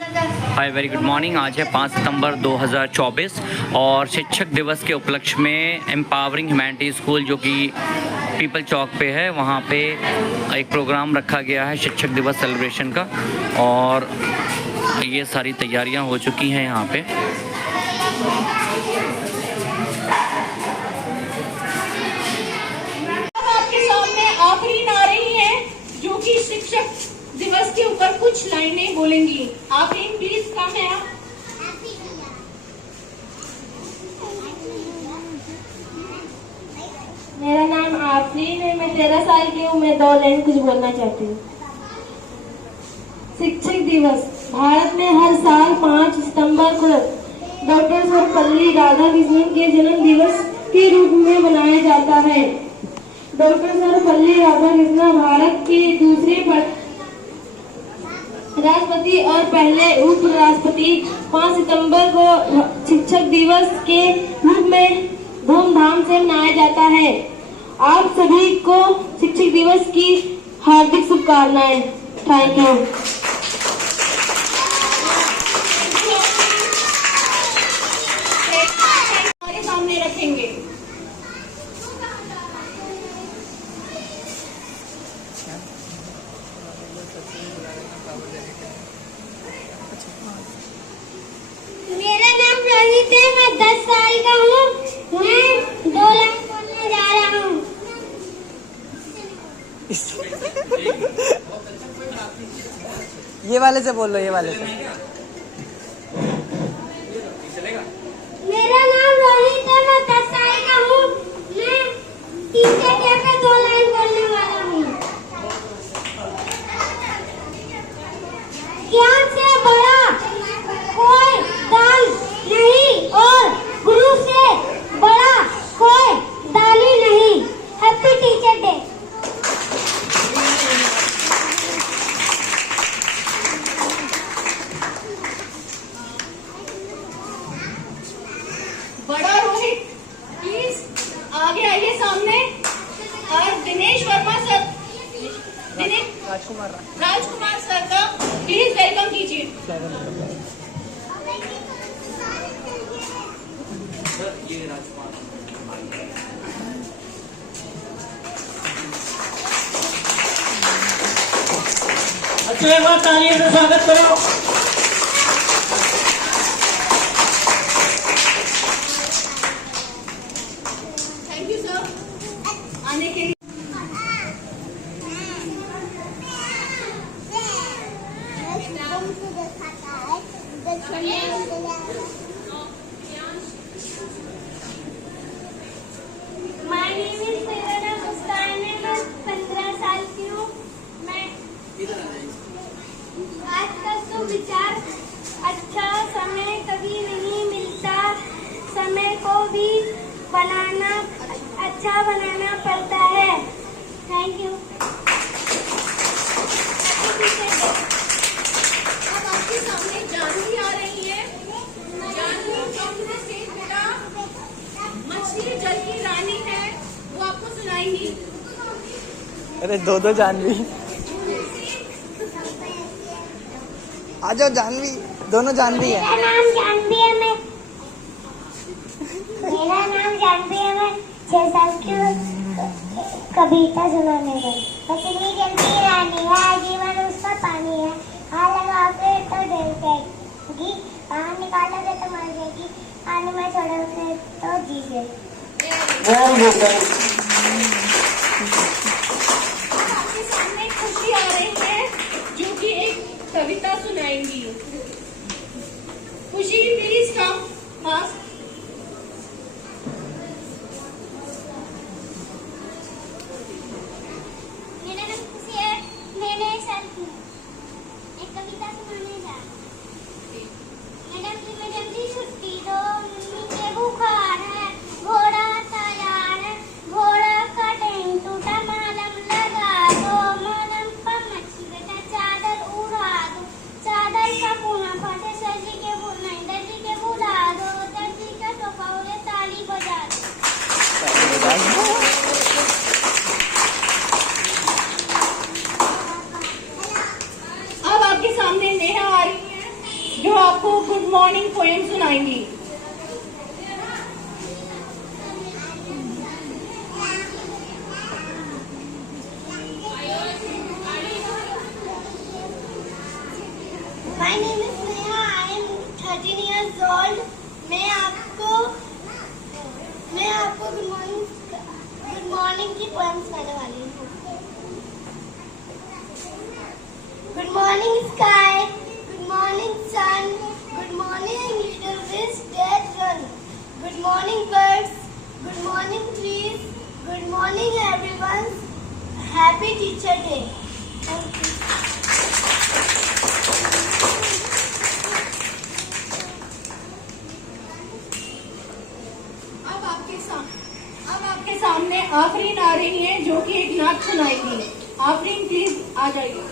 Hi very good morning. आज है 5 सितंबर 2024 और शिक्षक दिवस के उपलक्ष्य में एम्पावरिंग ह्यूमैनिटी स्कूल जो कि पीपल चौक पे है, वहाँ पे एक प्रोग्राम रखा गया है शिक्षक दिवस सेलिब्रेशन का, और ये सारी तैयारियाँ हो चुकी हैं यहाँ पे। आपके सामने आफरीन आ रही है जो कि शिक्षक दिवस के ऊपर कुछ लाइनें बोलेंगी। आफरीन प्लीज कम है। मेरा नाम आफरीन है, मैं 13 साल की हूँ। मैं 2 लाइन कुछ बोलना चाहती हूँ। शिक्षक दिवस भारत में हर साल 5 सितंबर को डॉक्टर सर्वपल्ली राधाकृष्णन के जन्म दिवस के रूप में मनाया जाता है। डॉक्टर सर्वपल्ली राधाकृष्णन भारत के दूसरे राष्ट्रपति और पहले उप राष्ट्रपति 5 सितंबर को शिक्षक दिवस के रूप में धूमधाम से मनाया जाता है। आप सभी को शिक्षक दिवस की हार्दिक शुभकामनाएं। Thank you. हमारे सामने रखेंगे। मेरा नाम रोहित है, मैं 10 साल का हूँ। मैं 2 लाइन बोलने जा रहा हूँ। ये वाले से बोल लो, ये वाले से। मेरा नाम रोहित है, मैं 10 साल का हूँ। मैं टीचर डे पे 2 लाइन बोलने वाला हूँ। ज्ञान से बड़ा कोई दान नहीं और गुरु से बड़ा कोई दानी नहीं। Happy teacher day. बड़ा रोहित प्लीज आगे आइए सामने। और दिनेश वर्मा सर, राजकुमार सर का प्लीज वेलकम कीजिए। अच्छा, एक बार तालियों से स्वागत करो। थैंक यू सर आने के लिए। My name is Sayyada Mustaan है, मैं 15 साल की हूँ। मैं आज का सुविचार, अच्छा समय कभी नहीं मिलता, समय को भी अच्छा बनाना पड़ता है। Thank you. अब आपके सामने जानवी आ रही है। जानवी जो से बेटा मछली जल की रानी है, वो आपको सुनाएंगी। अरे 2 जानवी आ जाओ। जानवी, दोनों जानवी है। मेरा नाम जानवी है, मैं 6 साल की हूँ। कविता सुनाने गई। मछली जलती रानी है, जीवन उसका पानी है। हाथ लगाओगे तो डर जाएगी, बाहर निकालोगे तो मर जाएगी, पानी में छोड़ोगे तो जी जाएगी। आपके सामने खुशी आ रही है जो कि एक कविता सुनाएंगी। खुशी प्लीज कम पास। मेरा नाम खुशी है, मैं 9 साल की हूँ। एक कविता सुनाने जा रही हूँ। मैडम जी छुट्टी दो, मम्मी के बुखार है, घोड़ा तैयार है, poem सुनाएंगी। My name is Neha. I am 13 years old. मैं आपको गुड मॉर्निंग की पोएम सुनाने वाली हूँ। Good morning sky, good morning sun, good morning little fish that run. Good morning birds, good morning trees, good morning everyone. Happy Teacher Day. Thank you. अब आपके सामने आफरीन आ रही हैं जो कि एक नात सुनाएंगी। आफरीन प्लीज आ जाइए।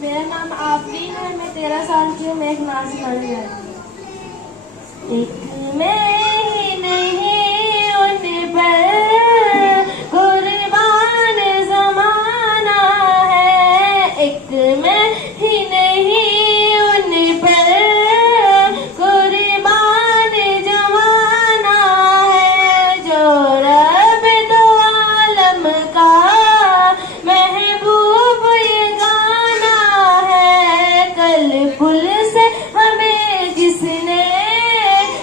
मेरा नाम आफरीन है, मैं 13 साल की हूँ। मैं एक नाच सुनाने जा रही हूँ। एक मैं ही नहीं उन पर कुर्बान ज़माना है, एक मैं ही नहीं उन पर कुर्बान ज़माना है, जो रब दो आलम का महबूब ये गाना है। कल पुल से हमें जिसने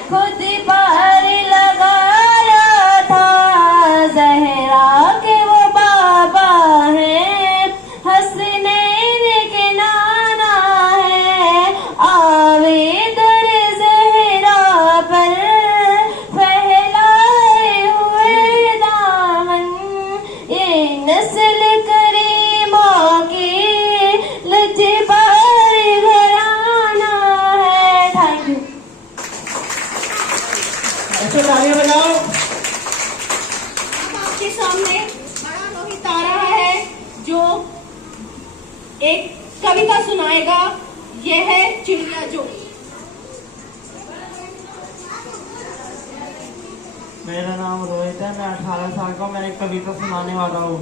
खुद पार लगाया था, ज़हरा के वो बाबा हैं, हसनैन के नाना है। आवे दर ज़हरा पर फैलाए हुए दामन, ये नस्ल करीमों की लजपार घराना है। Thank you. अच्छा तालियां बजाओ। अब आपके सामने बड़ा रोहित आ रहा है जो एक कविता सुनाएगा। यह है चिड़िया जो। मेरा नाम रोहित है, मैं 18 साल का हूँ। मैं एक कविता सुनाने वाला हूँ।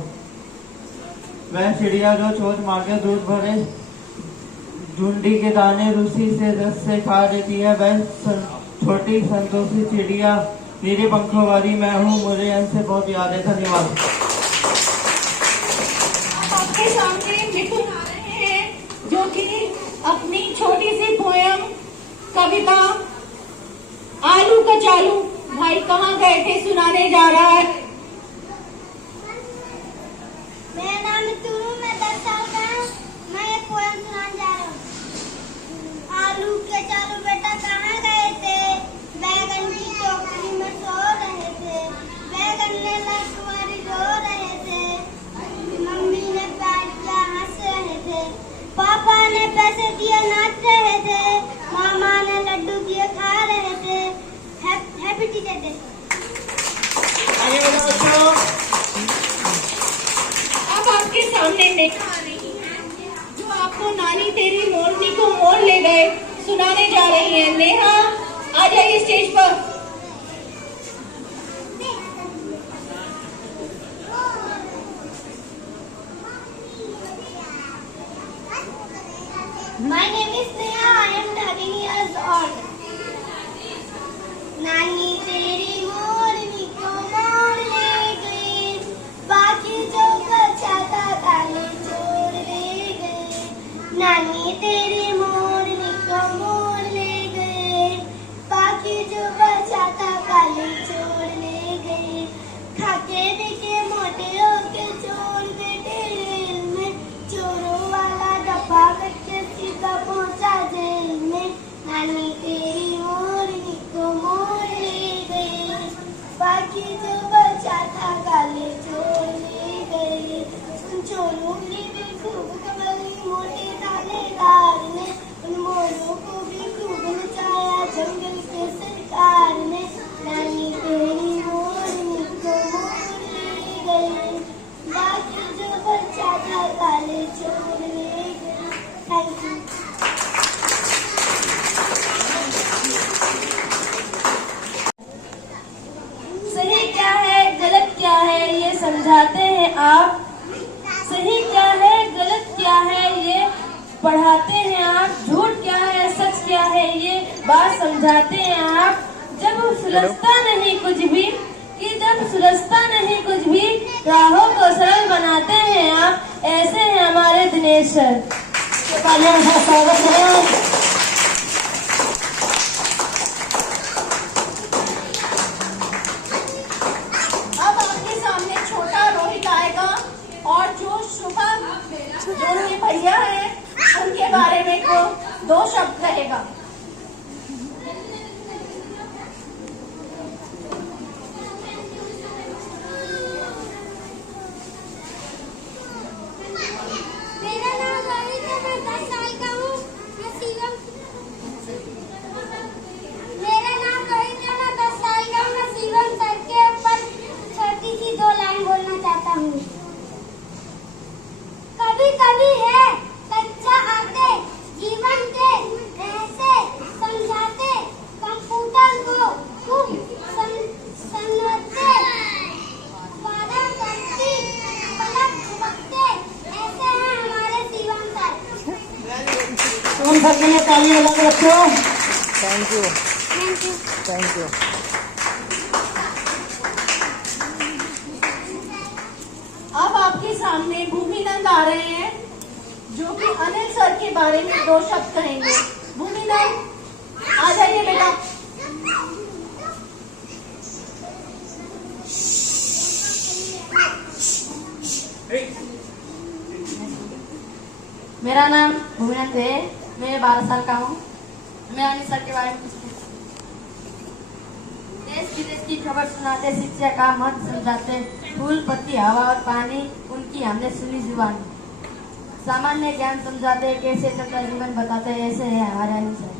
वह चिड़िया जो चोंच मार के दूध भरे झुंडी के दाने रूसी से रस से खा लेती है, वह छोटी संतोषी चिड़िया मेरे पंखों वाली मैं हूँ, मुझे इनसे बहुत याद है। धन्यवाद। अब आपके सामने मिथुन आ रहे हैं जो कि अपनी छोटी सी पोयम कविता आलू कचालू भाई कहाँ गए थे सुनाने जा रहा है। मेरा नाम मितुल, मैं 10 साल का हूँ। मैं एक पोएम सुनाने जा रहा हूँ। आलू के चालू बेटा कहाँ गए थे, बैगन की टोकरी में सो रहे थे, बैगन ले तुम्हारी रो रहे थे, मम्मी ने बैठ के हंस रहे थे, पापा ने पैसे दिए नाच रहे थे, मामा ने लड्डू दिए खा रहे थे। Happy teacher day. आगे बजाओ बच्चों। अब आपके सामने नेहा आ रही है जो आपको नानी तेरी मोरनी को मोर ले गए सुनाने जा रही है। नेहा आ जाइए स्टेज पर। My name is Neha. I am 13 years old. नानी तेरी मोरनी को मोर ले गई, बाकी जो बचा था काले चोर ले गए। नानी तेरी मोरनी को मोर ले गए, बाकी जो बचा था काले चोर ले गए। खाके देखे मोटे होके चोर बेटे रेल में, चोरों वाला डब्बा करके सीधा पहुंचा जेल में। नानी तेरी मोरनी को मोर ले गए, बाकी जो बचा था काले चोर ले गए। उन चोरों की भी खूब कमाई मोटे थानेदार ने, उन मोरों को भी खूब नचाया जंगल के सरकार ने। नानी तेरी मोरनी को मोर ले गए, बाकी जो बचा था काले चोर ले गए। Thank you. समझाते हैं आप, सही क्या है गलत क्या है ये पढ़ाते हैं आप, झूठ क्या है सच क्या है ये बात समझाते हैं आप। जब सुलझता नहीं कुछ भी राहों को सरल बनाते हैं आप, ऐसे हैं हमारे दिनेश सर। तालियों के साथ स्वागत करें। अब आपके सामने छोटा रोहित आएगा और जो उनके भैया हैं उनके बारे में को 2 शब्द कहेगा। मेरा नाम रोहित है, मैं 10 साल का हूँ। मैं शिवम सर के ऊपर छोटी सी 2 लाइन बोलना चाहता हूँ। कभी कभी है कच्चा आटे जीवन के रहस्य समझाते, कंप्यूटर को खूब समझते, वादा करती पलक झपकते, ऐसे हैं हमारे शिवम सर। शिवम सर के लिए तालियां बजा के रखो। Thank you. Thank you. Thank you. अब आपके सामने भूमिनंद आ रहे हैं जो कि अनिल सर के बारे में 2 शब्द कहेंगे। भूमिनंद आ जाइए बेटा। मेरा नाम भूमिनंद है, मैं 12 साल का हूँ। मैं अनिल सर के बारे में कुछ देश विदेश की खबर सुनाते, शिक्षा का महत्व समझाते, फूल पत्ती हवा और पानी उनकी हमने सुनी जुबान, सामान्य ज्ञान समझाते, कैसे चलता जीवन बताते, ऐसे है हमारे अनिल सर।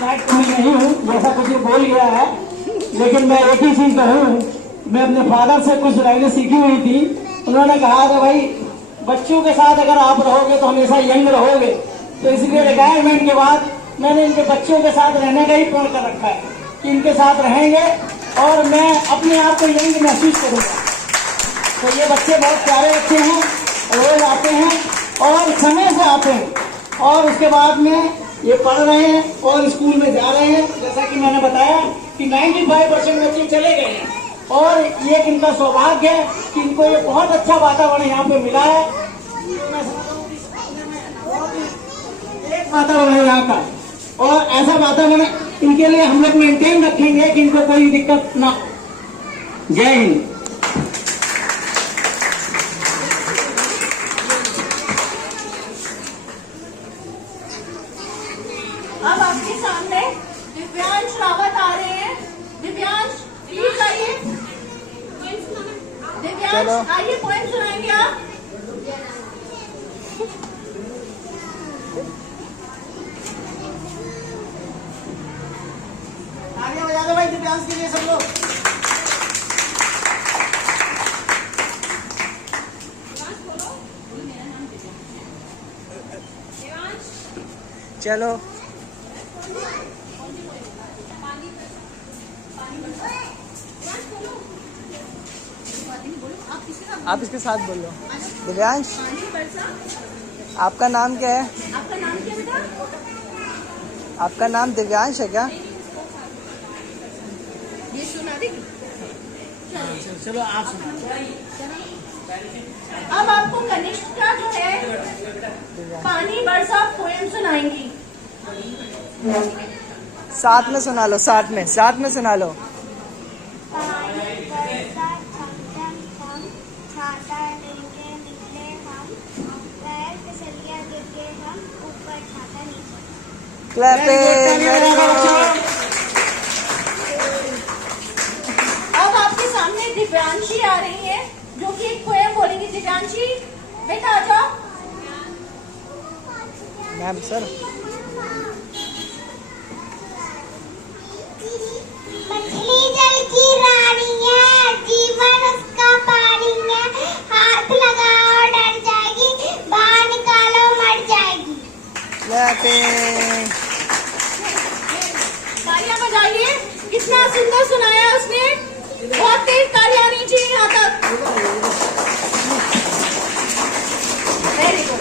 लाइट में नहीं हूँ जैसा कुछ बोल गया है, लेकिन मैं एक ही चीज कहूँ। मैं अपने फादर से कुछ लाइनें सीखी हुई थी। उन्होंने कहा कि भाई बच्चों के साथ अगर आप रहोगे तो हमेशा यंग रहोगे, तो इसलिए रिटायरमेंट के बाद मैंने इनके बच्चों के साथ रहने का ही प्रण कर रखा है कि इनके साथ रहेंगे और मैं अपने आप को यंग महसूस करूँगा। तो ये बच्चे बहुत प्यारे बच्चे हैं, रोज आते हैं और समय से आते हैं, और उसके बाद में ये पढ़ रहे हैं और स्कूल में जा रहे हैं। जैसा कि मैंने बताया कि 95% बच्चे चले गए हैं, और ये इनका सौभाग्य है कि इनको ये बहुत अच्छा वातावरण यहाँ पे मिला है। एक वातावरण है यहाँ का, और ऐसा वातावरण इनके लिए हम लोग मेंटेन रखेंगे कि इनको कोई दिक्कत ना हो। जय हिंद। अब आपके सामने दिव्यांश रावत आ रहे हैं। दिव्यांश प्लीज आइए। दिव्यांश आइए, पोएम सुनाएंगे आप। तालियां बजा दो भाई दिव्यांश के लिए सब लोग। चलो आप इसके साथ बोल लो। दिव्यांश, आपका नाम क्या है? आपका नाम क्या बेटा? आपका नाम दिव्यांश है क्या? ये सुना देगी। चलो आप सुना। अब आपको कनिष्ठा जो है पानी बरसा पोएम सुनाएंगी। साथ में सुना लो, साथ में सुना लो। पानी बरसा छमछम छम, छाता लेके निकले हम, पैर फिसलिया गिर गए हम, ऊपर छाता नीचे। Clapping, very good. अब आपके सामने दिव्यांशी आ रही है जो कि एक पोएम बोलेंगी। दिव्यांशी बेटा आ जाओ। मैम सर, मछली जल की रानी है, जीवन उसका पानी है, हाथ लगाओ डर जाएगी, बाहर निकालो मर जाएगी। क्लैपिंग। तालियां बजाइए कि इतना सुंदर सुनाया उसने, बहुत तेज तालियां आनी चाहिए यहाँ तक। Very good.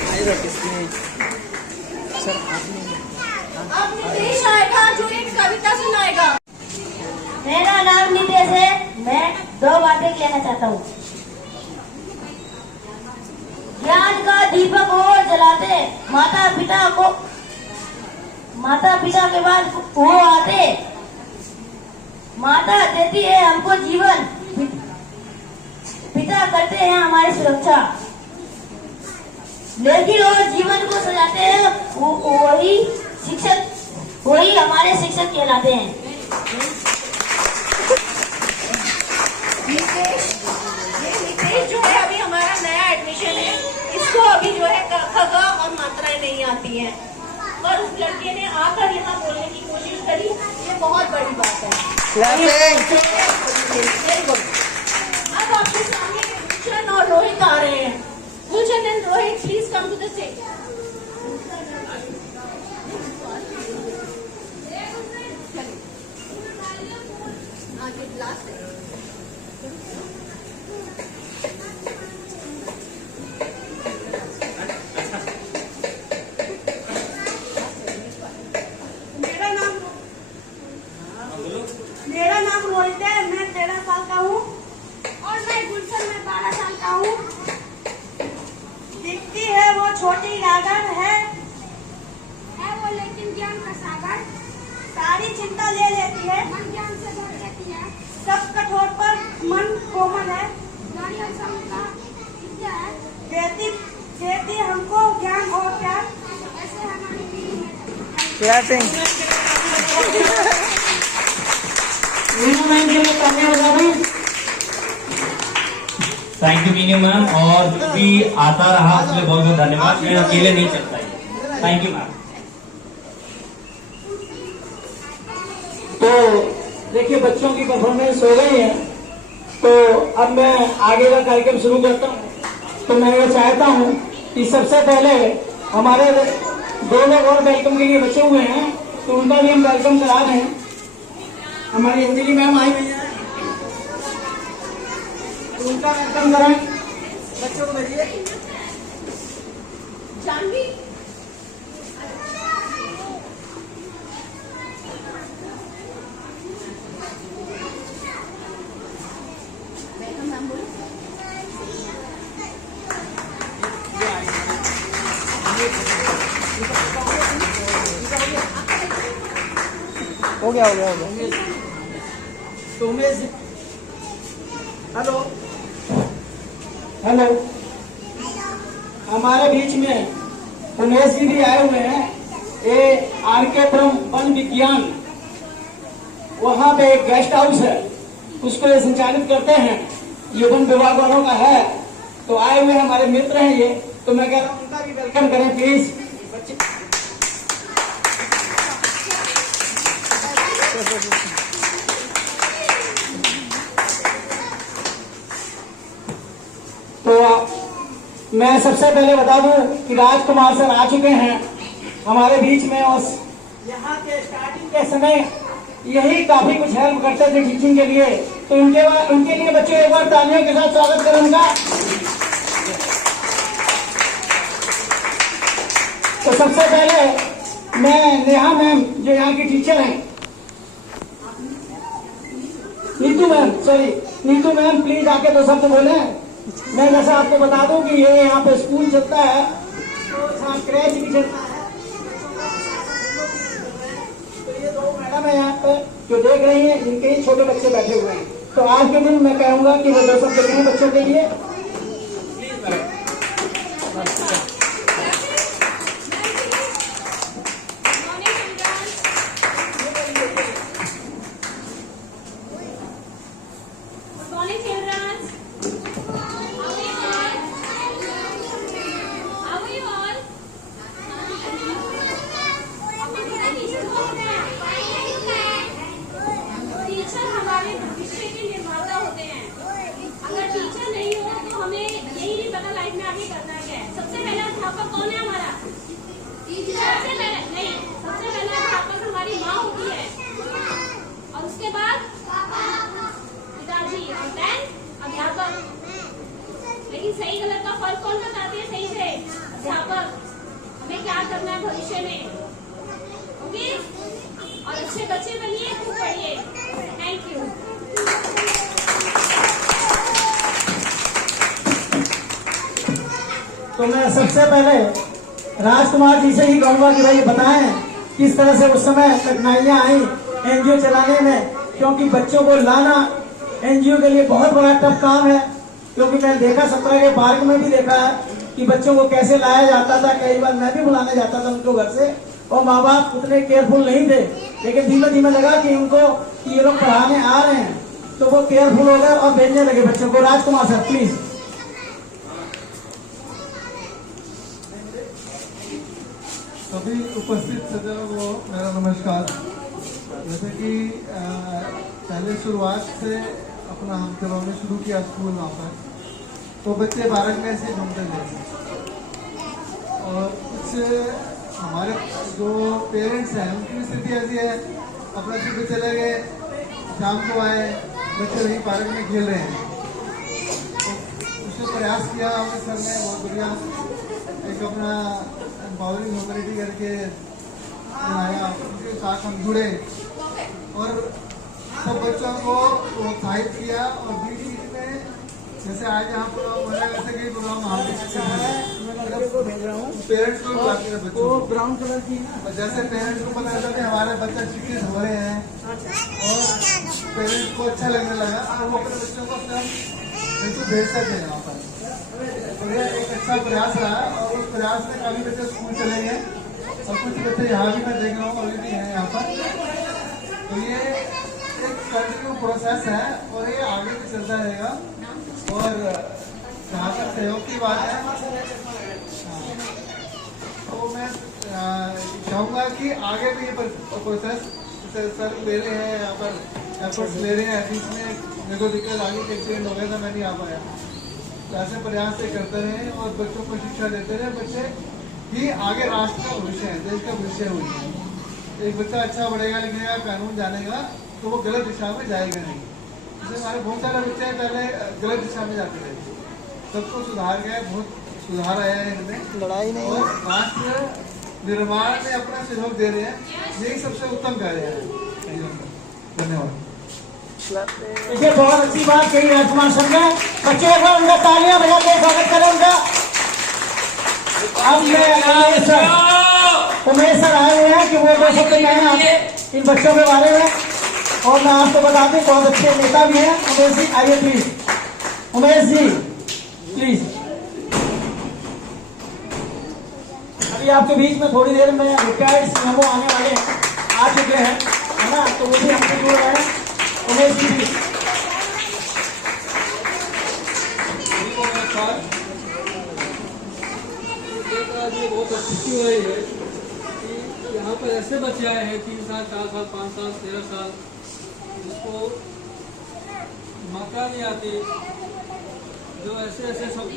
अब नितेश आएगा जो एक कविता सुनाएगा। मेरा नाम नितेश है। मैं 2 बातें कहना चाहता हूँ। ज्ञान का दीपक वो जलाते, माता पिता के बाद वो आते। माता देती है हमको जीवन, पिता करते हैं हमारी सुरक्षा, लेकिन वो जीवन को सजाते हैं वही हमारे शिक्षक कहलाते हैं। नितेश जो है अभी हमारा नया एडमिशन है, इसको अभी जो है क, ख, ग और मात्राएं नहीं आती हैं, और उस लड़के ने आकर यहाँ बोलने की कोशिश करी, ये बहुत बड़ी बात है। अब आपके सामने गुलशन और रोहित आ रहे हैं। Gulshan and Rohit, please come to the stage. मेरा नाम रोहित है। मैं 13 साल का हूँ। और मैं गुलशन, मैं 12 साल का हूँ। दिखती है वो छोटी गागर है वो लेकिन ज्ञान का सागर। सारी चिंता ले लेती है, मन ज्ञान से भर देती है। सब कठोर पर मन कोमल है, गाड़ी और समझता विद्या है। देती हमको ज्ञान और प्यार, ऐसे हमारी पीढ़ी है। थैंक यू मीनू मैम, और भी आता रहा उसके लिए बहुत बहुत धन्यवाद। मैं अकेले नहीं चलता है। Thank you ma'am. तो देखिए बच्चों की परफॉर्मेंस हो गई है, तो अब मैं आगे का कार्यक्रम शुरू करता हूँ। तो मैं ये चाहता हूँ कि सबसे पहले हमारे 2 लोग और वेलकम के लिए बचे हुए हैं, तो उनका भी हम वेलकम करा रहे हैं। हमारी अंजलि मैम आई हुई है, उनका वेलकम कराएं। बच्चों को भेजिए। जानवी, हो गया। तो उमेश, हेलो, हमारे बीच में उमेश जी भी आए हुए हैं। ये आरके फ्रॉम वन विज्ञान, वहाँ पे एक गेस्ट हाउस है, उसको ये संचालित करते हैं, ये वन विभाग वालों का है। तो आए हुए हमारे मित्र हैं ये, तो मैं कह रहा हूँ उनका भी वेलकम करें प्लीज। बच्चे तो मैं सबसे पहले बता दूं कि राजकुमार सर आ चुके हैं हमारे बीच में, और यहाँ के स्टार्टिंग के समय यही काफी कुछ हेल्प करते थे टीचिंग के लिए। तो उनके लिए बच्चों एक बार तालियों के साथ स्वागत करें उनका। तो सबसे पहले मैं नेहा मैम जो यहाँ की टीचर हैं, नीतू मैम प्लीज आके 2 शब्द बोले। मैं जैसा आपको बता दूं कि ये यहाँ पे स्कूल चलता है, तो यहाँ क्रैच भी चलता है। तो ये 2 मैडम है यहाँ पे जो देख रही हैं, इनके ही छोटे बच्चे बैठे हुए हैं। तो आज के दिन मैं कहूँगा कि वो 2 शब्द कहें बच्चों के लिए। सबसे पहला अध्यापक हमारी माँ होती है, और उसके बाद सही गलत का फर्क कौन बताते हैं सही से? अध्यापक। हमें क्या करना है भविष्य में, ओके? और अच्छे बच्चे बनिए, खूब पढ़िए। Thank you. तो मैं सबसे पहले राजकुमार जी से ही कहूंगा कि भाई बताएं किस तरह से उस समय कठिनाइयां आई एनजीओ चलाने में, क्योंकि बच्चों को लाना एनजीओ के लिए बहुत बड़ा टफ काम है। क्योंकि मैं देखा 17 के पार्क में भी देखा है कि बच्चों को कैसे लाया जाता था। कई बार मैं भी बुलाने जाता था उनको घर से, और माँ बाप उतने केयरफुल नहीं थे, लेकिन धीमे धीमे लगा कि उनको ये लोग पढ़ाने आ रहे हैं, तो वो केयरफुल हो गए और भेजने लगे बच्चों को। राजकुमार सर प्लीज। सभी उपस्थित सज्जनों को मेरा नमस्कार। जैसे कि पहले शुरुआत से अपना जब हमने शुरू किया स्कूल वहाँ पर, तो बच्चे पार्क में से घूमते थे, और कुछ हमारे जो पेरेंट्स हैं उनकी स्थिति ऐसी है, अपना सुबह चले गए, शाम को आए, बच्चे वहीं पार्क में खेल रहे हैं। तो उसने प्रयास किया हमने सर ने बहुत बढ़िया एक अपना एम्पावरिंग ह्यूमैनिटी करके बनाया, उनके साथ हम जुड़े और सब बच्चों को प्रोत्साहित किया। और बीच बीच में जैसे आज यहाँ प्रोग्राम हो रहा है, वैसे कई प्रोग्राम वहाँ पे पेरेंट्स को बुलाते हैं बच्चों को, ब्राउन कलर की, और जैसे पेरेंट्स को पता चलता है हमारे बच्चे शिक्षित हो रहे हैं और पेरेंट्स को अच्छा लगने लगा, और वो अपने बच्चों को बिल्कुल भेज सकते हैं वहाँ पर। तो ये एक अच्छा प्रयास रहा, और उस प्रयास में काफी बच्चे स्कूल चले गए, और कुछ बच्चे यहाँ भी मैं देख रहा हूँ ऑलरेडी हैं यहाँ पर। तो ये एक कंटिन्यू प्रोसेस है और ये आगे भी चलता रहेगा। और जहाँ तक सहयोग की बात है, तो मैं चाहूँगा कि आगे भी ये प्रोसेस सर ले रहे हैं, यहाँ पर एफर्ट्स ले रहे हैं। बीच में मेरे को दिक्कत आगे के एक्सीडेंट हो गया था, मैं नहीं आ पाया। तो ऐसे प्रयास से करते रहे और बच्चों को शिक्षा देते रहे। बच्चे ही आगे राष्ट्र का भविष्य है, देश का भविष्य हुई है। एक बच्चा अच्छा पढ़ेगा, लिखेगा, कानून जानेगा, तो वो गलत दिशा में जाएगा नहीं। जैसे हमारे बहुत सारे बच्चे पहले गलत दिशा में जाते थे, सबको सुधार गया, बहुत सुधार आया है इनमें, लड़ाई नहीं, और राष्ट्र निर्माण में अपना सहयोग दे रहे हैं। यही सबसे उत्तम कार्य है। धन्यवाद। देखिए बहुत अच्छी बात कही राजकुमार सर ने। बच्चों को उनका तालियां बजा के स्वागत करें उनका। अब मैं उमेश सर आए हुए हैं कि वो 2 शब्द कहें आपके इन बच्चों के बारे में। और मैं आपको बता दूं बहुत अच्छे नेता भी हैं। उमेश जी आइए प्लीज। उमेश जी प्लीज। अभी आपके बीच में थोड़ी देर में रिटायर्ड सीएमओ आने वाले हैं, आ चुके हैं, है ना, तो वो भी हमसे जुड़ रहे हैं। उमेश जी भी। ये बहुत खुशी हो रही है कि यहाँ पर ऐसे बच्चे आए हैं 3 साल, 4 साल, 5 साल, 13 साल, जिसको मात्रा नहीं आती, जो ऐसे ऐसे सब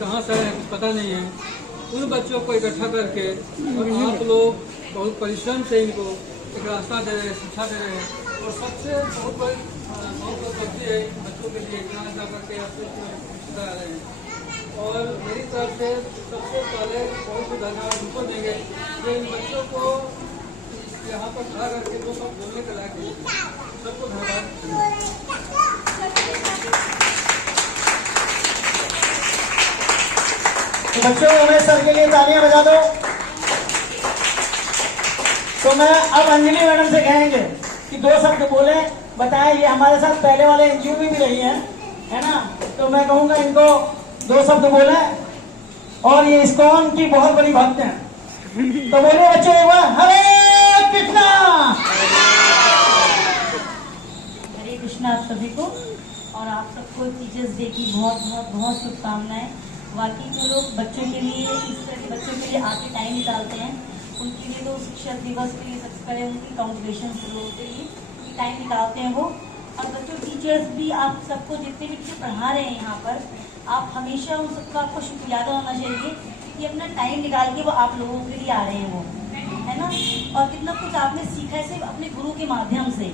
कहाँ से है कुछ पता नहीं है, उन बच्चों को इकट्ठा करके और आप लोग बहुत परिश्रम से इनको एक रास्ता दे रहे हैं, शिक्षा दे रहे हैं। और सबसे बहुत बड़ी उपलब्धि है बच्चों के लिए यहाँ जा करके आपसे शिक्षा आ रहे हैं। और मेरी तरफ से सबसे पहले बहुत बहुत धन्यवाद उनको देंगे जो इन बच्चों को यहाँ पर खड़ा करके जो सब बोलने के लायक है। सबको धन्यवाद। तो बच्चों उमेश सर के लिए तालियां बजा दो। तो मैं अब अंजलि मैडम से कहेंगे कि 2 शब्द बोले, बताएं। ये हमारे साथ पहले वाले एनजीओ भी रही हैं, है ना, तो मैं कहूँगा इनको 2 शब्द बोले। और ये इस्कॉन की बहुत बड़ी भक्त हैं, तो बोलिए बच्चों एक बार हरे कृष्णा। हरे कृष्णा आप सभी को, और आप सबको टीचर्स डे की बहुत बहुत बहुत शुभकामनाएं। वाकई जो लोग बच्चों के लिए, इस तरह के बच्चों के लिए आके टाइम निकालते हैं, उनके लिए तो शिक्षक दिवस के लिए सबसे पहले उनकी कांग्रेचुलेशन लोगों के लिए टाइम निकालते हैं वो। और बच्चों टीचर्स भी, आप सबको जितने भी टीचर पढ़ा रहे हैं यहाँ पर, आप हमेशा उन सबका आपको शुक्रिया होना चाहिए कि अपना टाइम निकाल के वो आप लोगों के लिए आ रहे हैं वो, है ना। और कितना कुछ आपने सीखा है सिर्फ अपने गुरु के माध्यम से।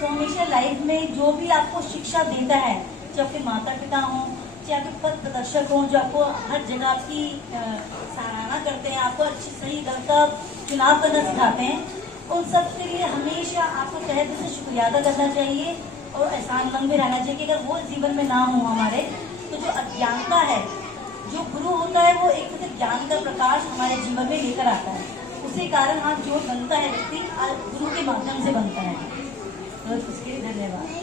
तो हमेशा लाइफ में जो भी आपको शिक्षा देता है, चाहे आपके माता पिता हों, बच्चे आपके पथ प्रदर्शक हों, जो आपको हर जगह आपकी सराहना करते हैं, आपको अच्छी सही गलत का चुनाव करना सिखाते हैं, उन सब के लिए हमेशा आपको तहे दिल से शुक्रिया अदा करना चाहिए और एहसानमंद भी रहना चाहिए कि अगर वो जीवन में ना हो हमारे, तो जो अज्ञानता है, जो गुरु होता है वो एक तरह ज्ञान का प्रकाश हमारे जीवन में लेकर आता है। उसी कारण हाँ जो बनता है व्यक्ति गुरु के माध्यम से बनता है। तो उसके लिए धन्यवाद।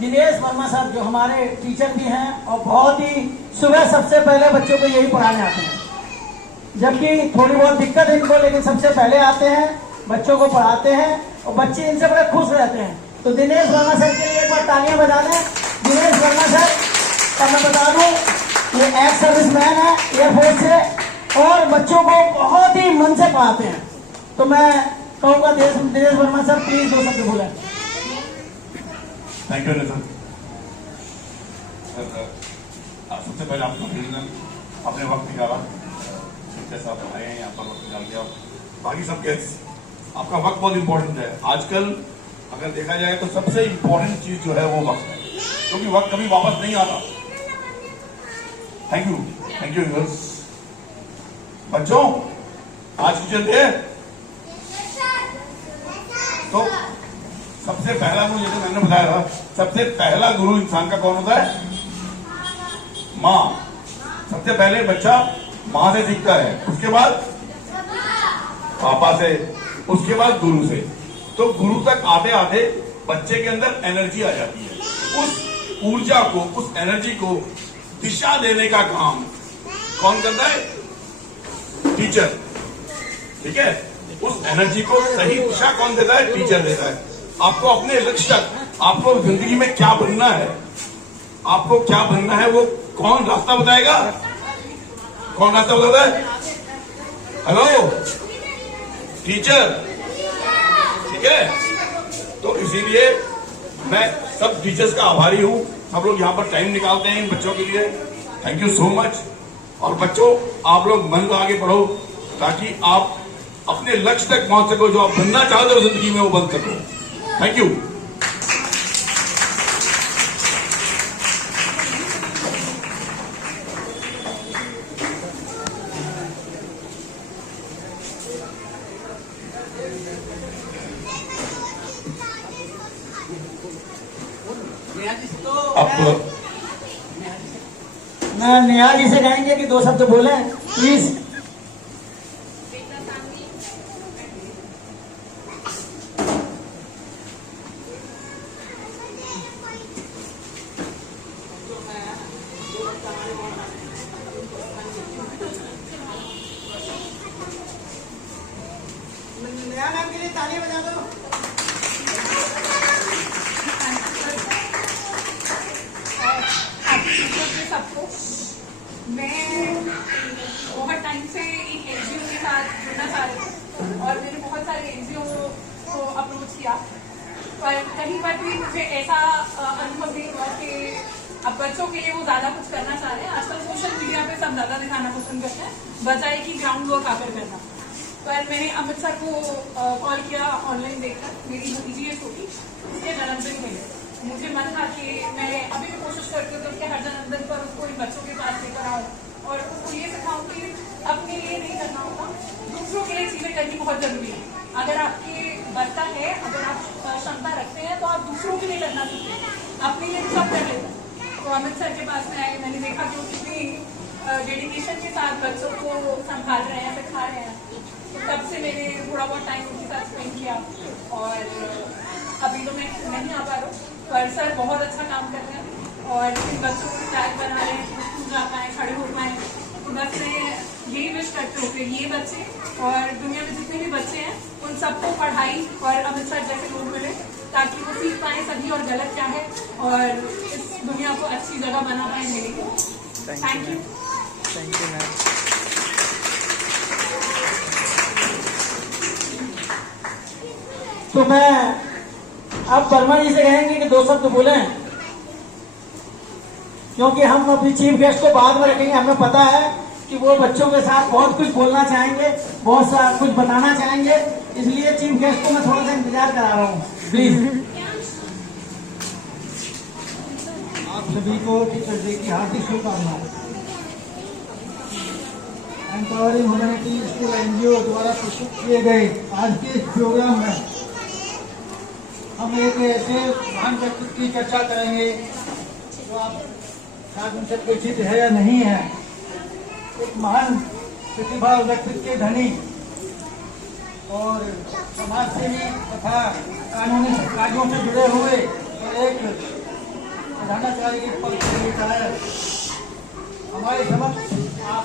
दिनेश वर्मा साहब जो हमारे टीचर भी हैं और बहुत ही सुबह सबसे पहले बच्चों को यही पढ़ाने आते हैं, जबकि थोड़ी बहुत दिक्कत है इनको, लेकिन सबसे पहले आते हैं, बच्चों को पढ़ाते हैं और बच्चे इनसे बड़े खुश रहते हैं। तो दिनेश वर्मा सर के लिए एक बार तालियां बजा दें। दिनेश वर्मा सर का मैं बता दूं, ये एक्स सर्विसमैन है एयरफोर्स से और बच्चों को बहुत ही मन से पढ़ाते हैं। तो मैं कहूँगा दिनेश वर्मा सर प्लीज 2 शब्द बोलें। Thank you sir. सबसे पहले आपको अपने वक्त निकाला, साहब आए हैं यहाँ पर, वक्त निकाल के बाकी सब गेस्ट, आपका वक्त बहुत इंपॉर्टेंट है। आजकल अगर देखा जाए तो सबसे इंपॉर्टेंट चीज जो है वो वक्त है, क्योंकि वक्त कभी वापस नहीं आता। थैंक यू बच्चों। आज की चलते हैं तो सबसे पहला गुरु, जैसे मैंने बताया था, सबसे पहला गुरु इंसान का कौन होता है? माँ। सबसे पहले बच्चा माँ से सीखता है, उसके बाद पापा से, उसके बाद गुरु से। तो गुरु तक आते आते बच्चे के अंदर एनर्जी आ जाती है। उस ऊर्जा को, उस एनर्जी को दिशा देने का काम कौन करता है? टीचर। ठीक है, उस एनर्जी को सही दिशा कौन देता है? टीचर देता है। आपको अपने लक्ष्य तक, आपको जिंदगी में क्या बनना है, आपको क्या बनना है, वो कौन रास्ता बताएगा? कौन रास्ता बताता है? Hello, teacher. ठीक है, तो इसीलिए मैं सब टीचर्स का आभारी हूं। सब लोग यहाँ पर टाइम निकालते हैं इन बच्चों के लिए। Thank you so much. और बच्चों, आप लोग मन को आगे बढ़ो ताकि आप अपने लक्ष्य तक पहुंच सको, जो आप बनना चाहते हो जिंदगी में वो बन सको। Thank you. मैं नेहा जी से कहेंगे कि 2 शब्द बोले प्लीज। नेहा मैम के लिए तालियां बजा दो। सबको मैं बहुत टाइम से एक एनजीओ के साथ जुड़ना चाह रही थी और मैंने बहुत सारे एनजीओ को अप्रोच किया, पर कहीं पर भी मुझे ऐसा अनुभव नहीं हुआ कि अब बच्चों के लिए वो ज़्यादा कुछ करना चाह रहे हैं। आजकल सोशल मीडिया पे सब ज़्यादा दिखाना पसंद करते हैं, बजाय कि ग्राउंड वर्क आकर करना। पर मैंने अमित सर को कॉल किया ऑनलाइन देखकर, मेरी भतीजी है छोटी, उसके जन्मदिन में मुझे मन था कि मैं अभी भी कोशिश करती हूँ कि हर जन्मदिन पर उसको इन बच्चों के पास लेकर आऊँ और उसको ये सिखाऊँ कि अपने लिए नहीं करना होता, दूसरों के लिए चीज़ें करनी बहुत जरूरी है। अगर आपकी बचता है, अगर आप क्षमता रखते हैं तो आप दूसरों के लिए करना सीखें, अपने लिए सब कर लेते हैं। तो अमित सर के पास में आए, मैंने देखा कि वो कितनी डेडिकेशन के साथ बच्चों को संभाल रहे हैं, सिखा रहे हैं। तो तब से मैंने थोड़ा बहुत टाइम उनके साथ स्पेंड किया और अभी तो मैं नहीं आ पा रहा हूँ, पर सर बहुत अच्छा काम कर रहे हैं और इन बच्चों को टैग बना रहे हैं, स्कूल जा पाए, खड़े हो पाए। तो बस मैं यही विश करती हूँ कि ये बच्चे और दुनिया में जितने भी बच्चे हैं उन सबको पढ़ाई और अमित सर जैसे लोग मिले, ताकि वो सीख पाए सही और गलत क्या है और इस दुनिया को अच्छी जगह बना पाए मेरे लिए। Thank you. Thank you ma'am. तो मैं अब वर्मा जी से कहेंगे कि 2 शब्द बोलें, क्योंकि हम अपनी चीफ गेस्ट को बाद में रखेंगे। हमें पता है कि वो बच्चों के साथ बहुत कुछ बोलना चाहेंगे, बहुत सा कुछ बताना चाहेंगे, इसलिए चीफ गेस्ट को मैं थोड़ा सा इंतजार करा रहा हूँ, प्लीज। आप सभी को टीचर्स डे की हार्दिक शुभकामनाएं। एम्पावरिंग ह्यूमैनिटी स्कूल एनजीओ द्वारा प्रस्तुत किए गए आज के इस प्रोग्राम में हम एक ऐसे महान व्यक्तित्व की चर्चा करेंगे जो आप शायद उनसे परिचित है या नहीं है। एक महान प्रतिभा व्यक्तित्व के धनी और समाज सेवी तथा कानूनी कार्यों से जुड़े हुए और एक प्रधानाचार्य के पद से रिटायर हमारे समक्ष आप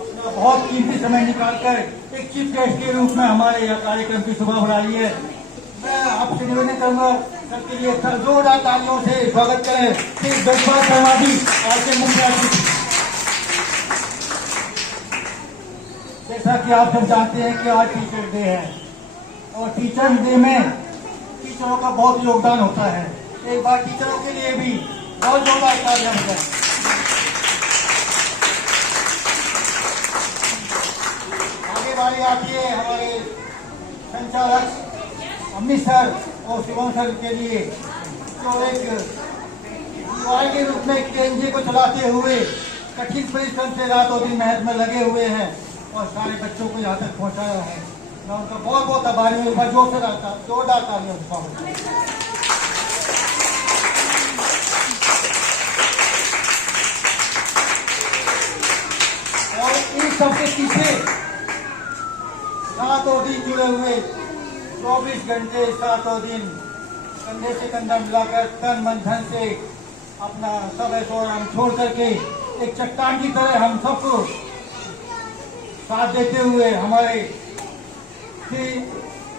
अपना बहुत कीमती समय निकालकर एक चीफ गेस्ट के रूप में हमारे यह कार्यक्रम की शोभा बढ़ाई है। मैं आपसे निवेदन करूंगा सबके लिए जोरदार तालियों से स्वागत करें श्री जसपाल शर्मा जी आज के मुख्य अतिथि। जैसा कि आप सब जानते हैं कि आज टीचर्स डे है और टीचर्स डे में टीचरों का बहुत योगदान होता है। एक बार टीचरों के लिए भी बहुत जोरदार तालियां बजाएं। आगे बारी आती है हमारे संचालक अमित सर और शिवम सर के लिए जो एक युवा के रूप में केएनजी को चलाते हुए कठिन परिश्रम से रातों दिन मेहनत में लगे हुए हैं और सारे बच्चों को यहाँ तक पहुँचाया है। मैं उनका बहुत बहुत आभारी हूँ। एक बार जोर से जोरदार तालियों से स्वागत। और इन सबके पीछे रातों दिन जुड़े हुए 24 घंटे 7 दिन कंधे से कंधा मिलाकर तन मन धन से अपना सब ऐसा छोड़ करके एक चट्टान की तरह हम सबको साथ देते हुए हमारे श्री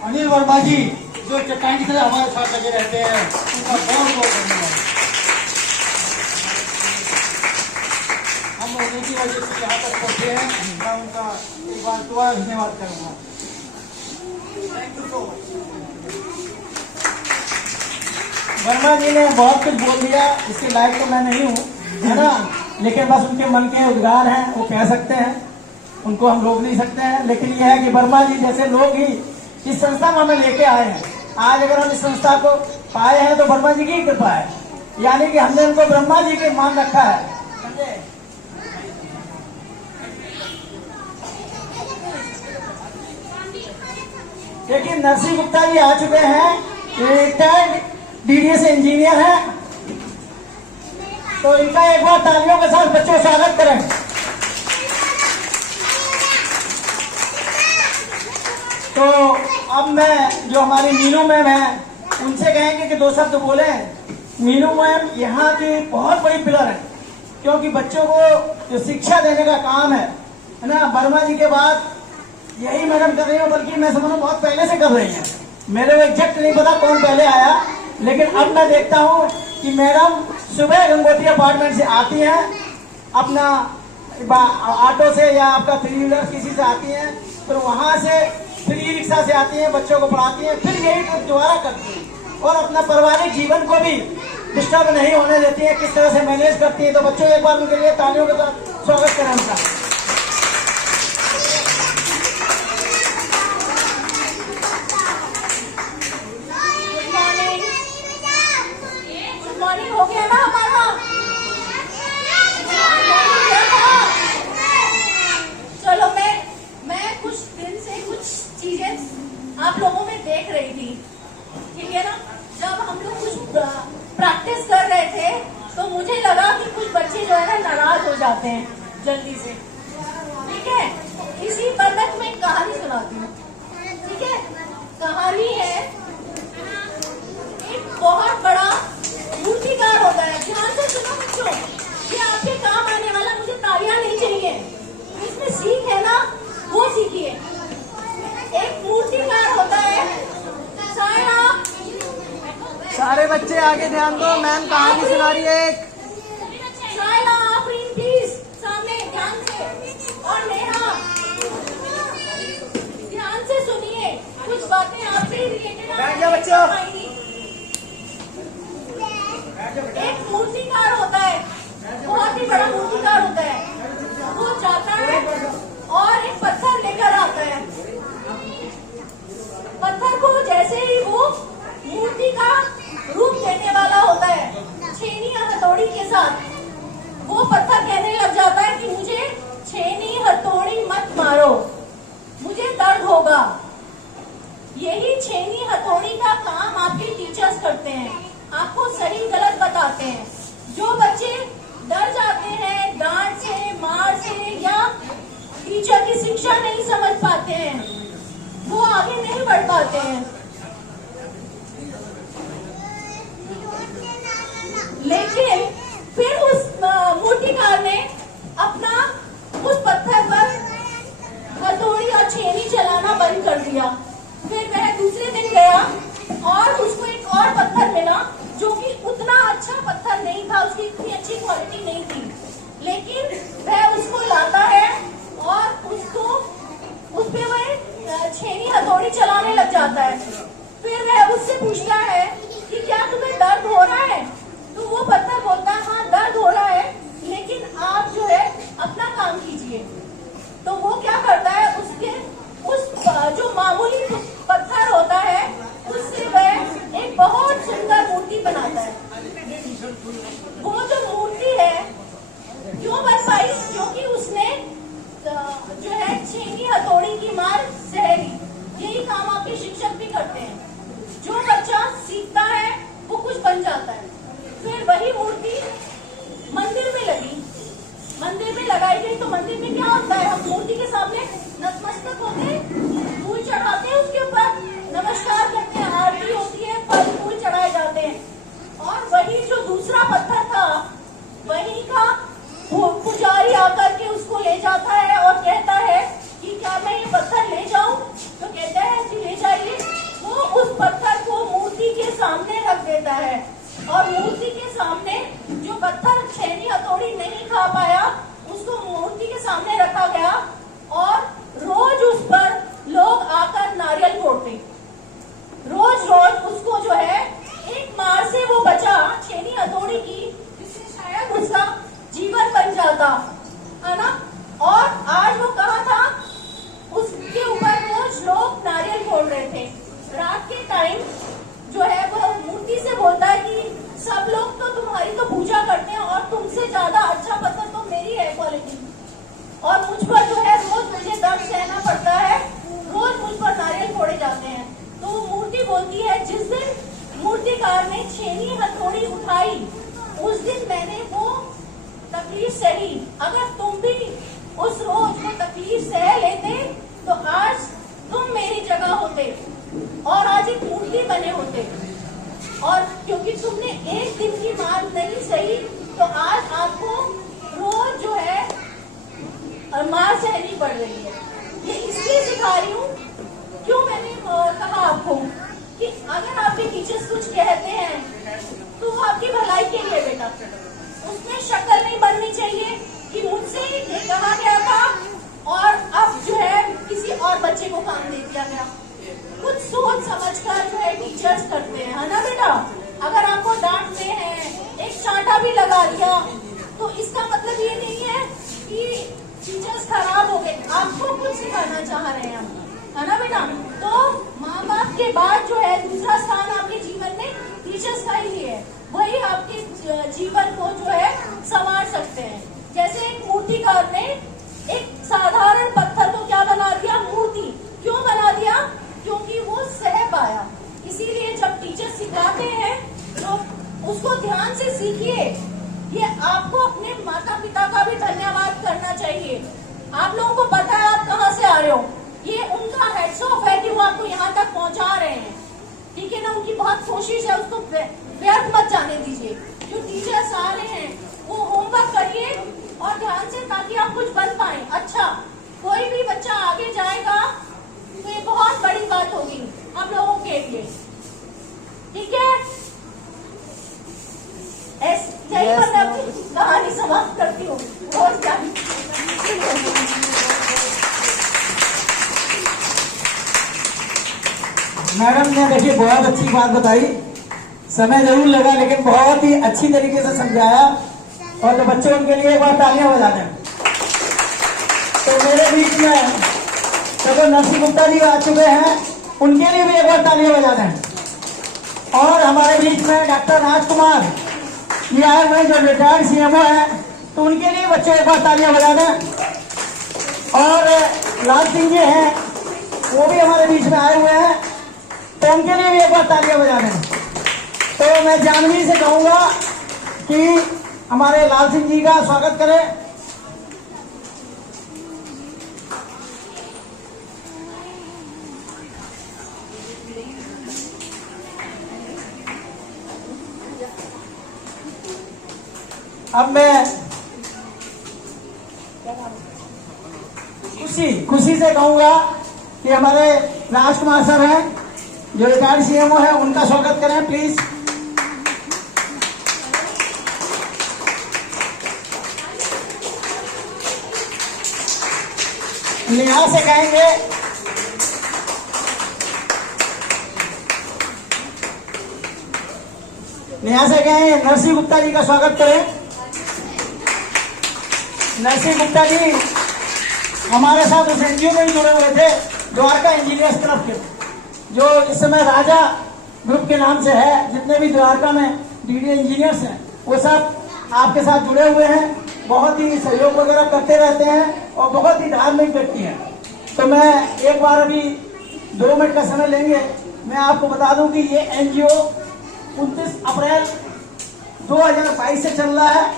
अनिल वर्मा जी जो चट्टान की तरह हमारे साथ लगे रहते हैं, उनका बहुत बहुत धन्यवाद। हम उनकी वजह से यहाँ तक पहुँचे हैं। मैं उनका एक बार दोबारा धन्यवाद करूँगा। Thank you so much. Verma ji ने बहुत कुछ बोल दिया, इसके लायक तो मैं नहीं हूँ, है ना, लेकिन बस उनके मन के उद्गार हैं, वो कह सकते हैं, उनको हम रोक नहीं सकते हैं। लेकिन यह है कि वर्मा जी जैसे लोग ही इस संस्था में हमें लेके आए हैं। आज अगर हम इस संस्था को पाए हैं तो वर्मा जी की कृपा है, यानी कि हमने उनको ब्रह्मा जी के मान रखा है, समझे। लेकिन नरसिंह गुप्ता जी आ चुके हैं, रिटायर्ड डीडीएस इंजीनियर हैं, तो इनका एक बार तालियों के साथ बच्चों स्वागत करें। तो अब मैं जो हमारी मीनू मैम है उनसे कहेंगे कि 2 शब्द बोले। मीनू मैम यहाँ की बहुत बड़ी पिलर है, क्योंकि बच्चों को जो शिक्षा देने का काम है ना, वर्मा जी के बाद यही मैडम कर रही हूँ, बल्कि मैं समझ बहुत पहले से कर रही हैं। मेरे को एग्जैक्ट नहीं पता कौन पहले आया, लेकिन अब मैं देखता हूँ कि मैडम सुबह गंगोत्री अपार्टमेंट से आती हैं, अपना ऑटो से या आपका 3 व्हीलर किसी से आती हैं, फिर वहाँ से फिर ई रिक्शा से आती हैं, बच्चों को पढ़ाती हैं, फिर यही ट्रिप दोबारा करती हैं और अपना पारिवारिक जीवन को भी डिस्टर्ब नहीं होने देती हैं, किस तरह से मैनेज करती है। तो बच्चों एक बार उनके लिए तालियों के साथ स्वागत करें उनका। हो गया ना हमारा। चलो मैं कुछ दिन से कुछ चीजें आप लोगों में देख रही थी, ठीक है ना। जब हम लोग कुछ प्रैक्टिस कर रहे थे तो मुझे लगा कि कुछ बच्चे जो है ना नाराज हो जाते हैं जल्दी से, ठीक है। इसी पर मैं तुम्हें एक कहानी सुनाती हूँ, ठीक है। कहानी है, एक बहुत बड़ा मूर्तिकार होता है। ध्यान से सुनो बच्चों, ये आपके काम आने वाला, मुझे तालियां नहीं चाहिए। इसमें सीख है ना, वो सीखिए। एक मूर्तिकार होता है, सारे बच्चे आगे ध्यान दो, मैम कहानी सुना रही है। सायला आफरीन प्लीज सामने ध्यान से, और नेहा ध्यान से सुनिए, कुछ बातें आपसे रिलेटेड आएंगी। एक मूर्तिकार होता है, बहुत ही बड़ा मूर्तिकार होता है। वो जाता है हथौड़ी के साथ वो पत्थर कहने लग जाता है कि मुझे छेनी हथौड़ी मत मारो, मुझे दर्द होगा। यही छेनी हथौड़ी का काम आपके टीचर्स करते हैं, आपको सही गलत बताते हैं। जो बच्चे डर जाते हैं डांट से, मार से या टीचर की शिक्षा नहीं समझ पाते हैं, वो आगे नहीं बढ़ पाते हैं। लेकिन फिर उस मूर्तिकार ने अपना उस पत्थर पर हथौड़ी और छेनी चलाना बंद कर दिया। फिर वह दूसरे दिन गया और उसको एक और पत्थर मिला जो कि उतना अच्छा पत्थर नहीं था, उसकी इतनी अच्छी क्वालिटी नहीं थी, लेकिन वह उसको लाता है और उसको उस पे वह छेनी हथौड़ी चलाने लग जाता है। फिर वह उससे पूछता है कि क्या तुम्हें दर्द हो रहा है? तो वो पत्थर बोलता है हाँ दर्द हो रहा है, लेकिन आप जो है अपना काम कीजिए। तो वो क्या करता है, उसके उस जो मामूली पत्थर होता है उससे वह एक बहुत सुंदर मूर्ति बनाता है। वो जो मूर्ति है क्यों बन पाई? क्योंकि उसने जो है छेनी हथौड़ी की मार सह ली। यही काम आपके शिक्षक भी करते हैं। जो बच्चा सीखता है वो कुछ बन जाता है। फिर वही मूर्ति मंदिर में लगी, मंदिर में लगाई गई। तो मंदिर में क्या होता है, हम मूर्ति के सामने नतमस्तक होते हैं, फूल चढ़ाते हैं, उसके ऊपर नमस्कार करते हैं, आरती होती है, फल फूल चढ़ाए जाते हैं। और वही जो दूसरा पत्थर था वही का पुजारी आकर के उसको ले जाता है और कहता है कि क्या मैं ये पत्थर ले जाऊं? तो कहता है कि ले जाइए। वो उस पत्थर को मूर्ति के सामने रख देता है और मूर्ति के सामने जो पत्थर छेनी हथौड़ी नहीं खा पाया उसको मूर्ति के सामने रखा गया और रोज उस पर लोग आकर नारियल फोड़ते। रोज रोज उसको जो है एक मार से वो बचा छेनी हथौड़ी की, जिससे शायद उसका जीवन बन जाता है ना। और आज वो कहाँ था, उसके ऊपर रोज लोग नारियल फोड़ रहे थे। रात के टाइम जो है वो मूर्ति से बोलता है कि सब लोग तो तुम्हारी तो पूजा करते हैं और तुमसे ज्यादा अच्छा पत्थर तो मेरी है क्वालिटी, और मुझ पर जो है रोज मुझे दर्द सहना पड़ता है, रोज मुझ पर नारियल फोड़े जाते हैं। तो वो मूर्ति बोलती है जिस दिन मूर्तिकार ने छेनी हथौड़ी उठाई उस दिन मैंने वो तकलीफ सही। अगर तुम भी उस रोज वो तकलीफ सह लेते तो आज तुम मेरी जगह होते और आज एक मूर्ति बने होते। और क्योंकि तुमने एक दिन की मार नहीं सही तो आज आपको रोज जो है मार सहनी पड़ रही है। ये इसलिए सिखा रही हूँ, क्यों मैंने कहा आपको कि अगर आपके टीचर्स कुछ कहते हैं तो वो आपकी भलाई के लिए बेटा, उसमें शक्ल नहीं बननी चाहिए कि मुझसे ये कहा गया था और अब जो है किसी और बच्चे को काम दे दिया गया। कुछ सोच समझकर जो है टीचर्स करते हैं, है ना बेटा। अगर आपको डांटते हैं, एक चांटा भी लगा दिया तो इसका मतलब ये नहीं है कि टीचर्स खराब हो गए, आपको कुछ सिखाना चाह रहे हैं हम, है ना बेटा। तो माँ बाप के बाद जो है दूसरा स्थान आपके जीवन में टीचर्स का ही है, वही आपके जीवन को जो है संवार सकते हैं। जैसे एक मूर्तिकार ने एक साधारण पत्थर को क्या बना दिया, मूर्ति। क्यों बना दिया? क्योंकि वो सह पाया। इसीलिए जब टीचर सिखाते हैं तो उसको ध्यान से सीखिए। ये आपको अपने माता पिता का भी धन्यवाद करना चाहिए। आप लोगों को पता है आप कहाँ से आ रहे हो, ये उनका हेड्स ऑफ है कि वो आपको यहाँ तक पहुँचा रहे हैं, ठीक है ना। उनकी बहुत कोशिश है, उसको व्यर्थ मत जाने दीजिए। जो टीचर्स आ रहे हैं वो होमवर्क करिए और ध्यान से, ताकि आप कुछ बन पाए। अच्छा, कोई भी बच्चा आगे जाएगा तो ये बहुत बड़ी बात होगी हम लोगों के लिए, ठीक है। यही पर मैं अपनी कहानी समाप्त करती हूँ। बहुत जानी मैडम ने देखिए बहुत अच्छी बात बताई, समय जरूर लगा लेकिन बहुत ही अच्छी तरीके से समझाया। और तो बच्चों उनके लिए एक बार तालियां बजा दें। तो मेरे बीच में तो नरसिंह गुप्ता जी आ चुके हैं, उनके लिए भी एक बार तालियां बजा दें। और हमारे बीच में डॉक्टर राजकुमार ये आए हुए जो रिटायर्ड CMO है, तो उनके लिए बच्चे एक बार तालियां बजा दें। और लाल सिंह जी हैं, वो भी हमारे बीच में आए हुए हैं, तो उनके लिए भी एक बार तालियां बजा दें। तो मैं जानवी से कहूंगा कि हमारे लाल सिंह जी का स्वागत करें। अब मैं खुशी से कहूंगा कि हमारे राजकुमार सर हैं जो रिटायर्ड CMO है, उनका स्वागत करें प्लीज। नेहा से कहेंगे, नेहा से कहेंगे नरसिंह गुप्ता जी का स्वागत करें। नरसिंह गुप्ता जी हमारे साथ उस NGO में ही जुड़े हुए थे, द्वारका इंजीनियर्स क्लब के, जो इस समय राजा ग्रुप के नाम से है। जितने भी द्वारका में DD इंजीनियर्स हैं वो सब आपके साथ जुड़े हुए हैं, बहुत ही सहयोग वगैरह करते रहते हैं और बहुत ही धार्मिक व्यक्ति हैं। तो मैं एक बार अभी 2 मिनट का समय लेंगे, मैं आपको बता दूं कि ये NGO 29 अप्रैल 2022 से चल रहा है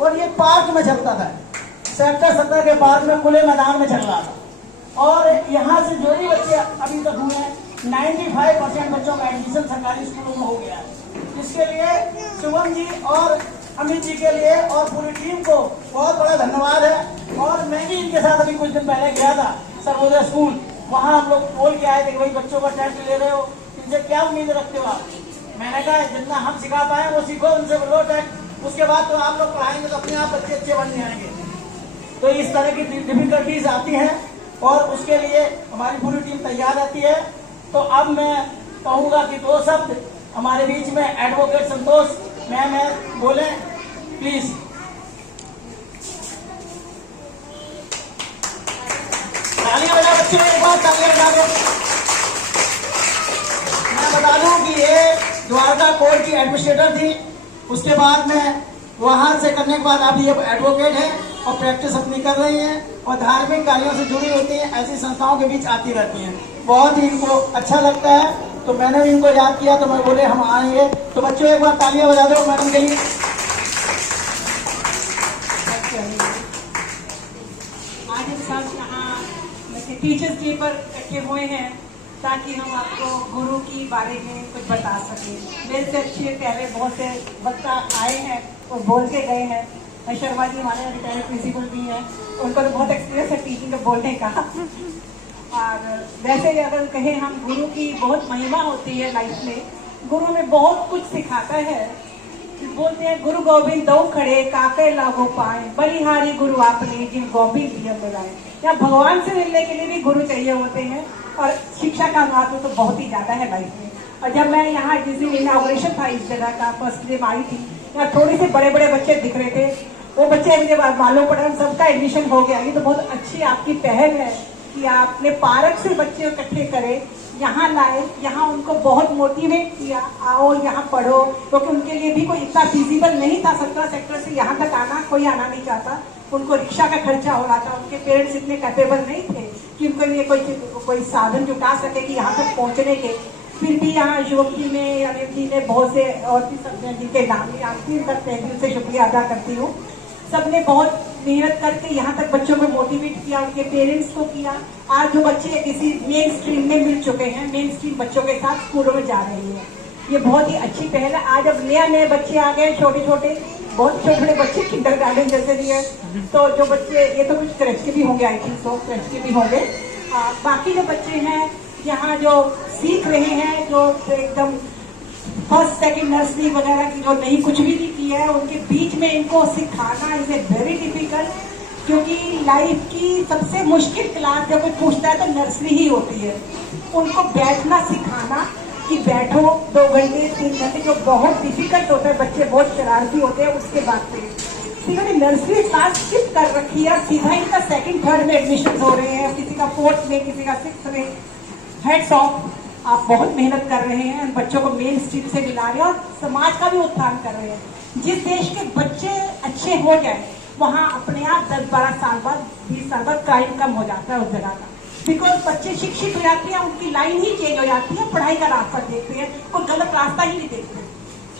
और ये पार्क में चलता था, सेक्टर 17 के पार्क में, खुले मैदान में चल रहा था। और यहाँ से जो भी बच्चे अभी तक हुए हैं, 95% बच्चों का एडमिशन सरकारी स्कूलों में हो गया है। इसके लिए शुभम जी और अमित जी के लिए और पूरी टीम को बहुत बड़ा धन्यवाद है। और मैं भी इनके साथ अभी कुछ दिन पहले गया था सर्वोदय स्कूल, वहाँ हम लोग बोल के आए थे कि भाई बच्चों का टेस्ट ले रहे हो, इनसे क्या उम्मीद रखते हो आप। मैंने कहा जितना हम सिखा पाए वो सीखो, उनसे लो टेस्ट, उसके बाद तो आप लोग पढ़ाएंगे तो अपने आप बच्चे अच्छे बन जाएंगे। तो इस तरह की डिफिकल्टीज आती हैं और उसके लिए हमारी पूरी टीम तैयार रहती है। तो अब मैं कहूंगा कि 2 शब्द हमारे बीच में एडवोकेट संतोष मैम है, बोले प्लीज। तालियां बजा बच्चों, एक बार तालियां बजा दो। मैं बता दूं कि ये द्वारका कोर्ट की एडमिनिस्ट्रेटर थी, उसके बाद में वहां से करने के बाद अब ये एडवोकेट है और प्रैक्टिस अपनी कर रही हैं और धार्मिक कार्यों से जुड़ी होती हैं, ऐसी संस्थाओं के बीच आती रहती हैं। बहुत ही इनको अच्छा लगता है, तो मैंने भी इनको याद किया, तो मैं बोले हम आएंगे। तो बच्चों एक बार तालियां बजा दो मैडम के लिए। आज हम सब यहाँ टीचर्स डे पर इकट्ठे हुए हैं ताकि हम आपको गुरु की बारे में कुछ बता सकें। मेरे से अच्छे पहले बहुत से वक्ता आए हैं और बोल के गए हैं। शर्मा जी हमारे रिटायर्ड प्रिंसिपल भी हैं, उनको तो बहुत एक्सपीरियंस है टीचिंग का, बोलने का। और वैसे अगर कहें हम, गुरु की बहुत महिमा होती है लाइफ में, गुरु में बहुत कुछ सिखाता है। बोलते हैं गुरु गोविंद दो खड़े काके लागो पाए, बलिहारी गुरु आपने जिन गोविंद दिया मिलाए। या भगवान से मिलने के लिए भी गुरु चाहिए होते हैं और शिक्षा का महत्व तो बहुत ही ज्यादा है लाइफ में। और जब मैं यहाँ जिस दिन इनॉग्रेशन था इस जगह का, फर्स्ट डे आई थी, यहाँ थोड़े से बड़े बड़े बच्चे दिख रहे थे, वो बच्चे मुझे मालूम पड़ा सबका एडमिशन हो गया। ये तो बहुत अच्छी आपकी पहल है कि आपने पार्क से बच्चे इकट्ठे करे, यहाँ लाए, यहाँ उनको बहुत मोटिवेट किया, आओ यहाँ पढ़ो, क्योंकि उनके लिए भी कोई इतना फिजिबल नहीं था 17 सेक्टर से यहाँ तक आना, कोई आना नहीं चाहता। उनको रिक्शा का खर्चा हो रहा था, उनके पेरेंट्स इतने कैपेबल नहीं थे कि उनके लिए कोई साधन जुटा सके कि यहाँ तक पहुँचने के। फिर भी यहाँ युवती ने, अनिल जी ने, बहुत से और भी सब जिनके नाम नहीं आती, उनका तहे दिल से शुक्रिया अदा करती हूँ। सबने बहुत मेहनत करके यहाँ तक बच्चों को मोटिवेट किया, उनके पेरेंट्स को किया। आज जो बच्चे किसी मेन स्ट्रीम में मिल चुके हैं, मेन स्ट्रीम बच्चों के साथ स्कूलों में जा रही है, ये बहुत ही अच्छी पहल है। आज अब नए बच्चे आ गए, छोटे छोटे, बहुत छोटे छोटे बच्चे किंडरगार्टन जैसे भी है। तो जो बच्चे, ये तो कुछ क्रच के भी होंगे, आई थिंक सो क्रच के भी होंगे। बाकी जो बच्चे हैं यहाँ जो सीख रहे हैं, जो एकदम फर्स्ट सेकंड नर्सरी वगैरह की जो नहीं कुछ भी नहीं किया है, उनके बीच में इनको सिखाना इज ए वेरी डिफिकल्ट, क्योंकि लाइफ की सबसे मुश्किल क्लास जब कोई पूछता है तो नर्सरी ही होती है। उनको बैठना सिखाना कि बैठो 2 घंटे 3 घंटे, जो बहुत डिफिकल्ट होता है, बच्चे बहुत शरारती होते हैं उसके बाद से। इन्होंने नर्सरी क्लास स्किप कर रखी है, सीधा इनका 2nd 3rd में एडमिशन हो रहे हैं, किसी का 4th में, किसी का 6th में। हेड्स ऑफ, आप बहुत मेहनत कर रहे हैं, बच्चों को मेन स्ट्रीम से मिला रहे हैं और समाज का भी उत्थान कर रहे हैं। जिस देश के बच्चे अच्छे हो जाए वहाँ अपने आप 10-12 साल बाद 20 साल बाद क्राइम कम हो जाता है उस जगह का। बिकॉज बच्चे शिक्षित हो जाते हैं, उनकी लाइन ही चेंज हो जाती है, पढ़ाई का रास्ता देखते हैं, कोई गलत रास्ता ही नहीं देखते।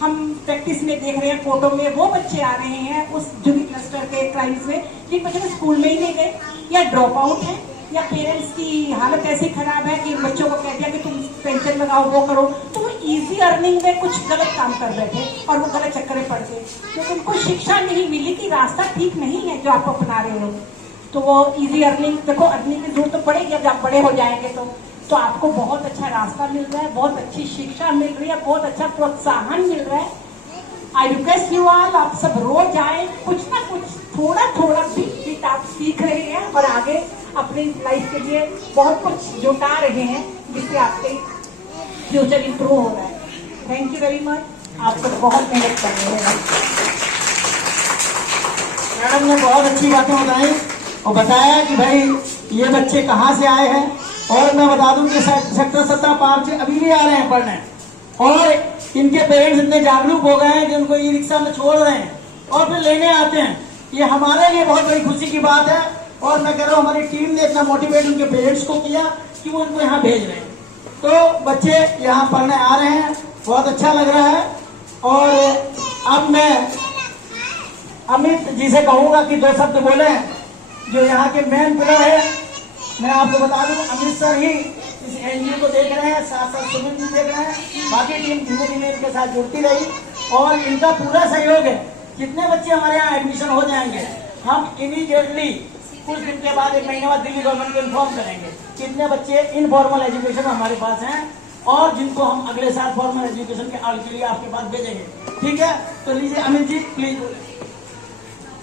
हम प्रैक्टिस में देख रहे हैं, फोटो में वो बच्चे आ रहे हैं उस जुबी क्लस्टर के क्राइम्स में जिन बच्चों को स्कूल में ही नहीं गए, या ड्रॉप आउट है, या पेरेंट्स की हालत ऐसी खराब है कि बच्चों को कह दिया कि तुम पेंशन लगाओ, वो करो, तो वो इजी अर्निंग में कुछ गलत काम कर बैठे और वो गलत चक्कर में पड़ गए, क्योंकि उनको शिक्षा नहीं मिली कि रास्ता ठीक नहीं है जो आप अपना रहे हो। तो वो इजी अर्निंग, देखो अर्निंग की जरूरत तो पड़ेगी जब आप बड़े हो जाएंगे तो आपको बहुत अच्छा रास्ता मिल रहा है, बहुत अच्छी शिक्षा मिल रही है, बहुत अच्छा प्रोत्साहन मिल रहा है। आई रिक्वेस्ट यू ऑल, आप सब रोज आए, कुछ ना कुछ थोड़ा थोड़ा भी आप सीख रहे हैं और आगे अपनी लाइफ के लिए बहुत कुछ जुटा रहे हैं जिससे आपके फ्यूचर इंप्रूव हो रहा है। थैंक यू वेरी मच, आप सब बहुत मेहनत कर रहे हैं। मैडम ने बहुत अच्छी बातें बताई और बताया कि भाई ये बच्चे कहाँ से आए हैं, और मैं बता दूं कि सेक्टर 17 पार्क से अभी भी आ रहे हैं पढ़ने, और इनके पेरेंट्स इतने जागरूक हो गए हैं कि उनको ई रिक्शा में छोड़ रहे हैं और फिर लेने आते हैं। ये हमारे लिए बहुत बड़ी खुशी की बात है, और मैं कह रहा हूँ हमारी टीम ने इतना मोटिवेट उनके पेरेंट्स को किया कि वो उनको यहाँ भेज रहे हैं। तो बच्चे यहाँ पढ़ने आ रहे हैं, बहुत अच्छा लग रहा है। और अब मैं अमित जी से कहूँगा कि 2 शब्द बोले, जो यहाँ के मेन पिलर है। मैं आपको बता दूं अमित सर ही इस एनजीओ को देख रहे हैं, साथ साथ सुमित जी देख रहे हैं, बाकी टीम धीमे धीमे इनके साथ जुड़ती रही और इनका पूरा सहयोग है। जितने बच्चे हमारे यहाँ एडमिशन हो जाएंगे हम इमीडिएटली कुछ दिन के बाद, 1 महीने बाद दिल्ली गवर्नमेंट को इन्फॉर्म करेंगे कितने बच्चे इनफॉर्मल एजुकेशन हमारे पास हैं और जिनको हम अगले साल फॉर्मल एजुकेशन के लिए आपके पास भेजेंगे। ठीक है, तो लीजिए अमित जी प्लीज।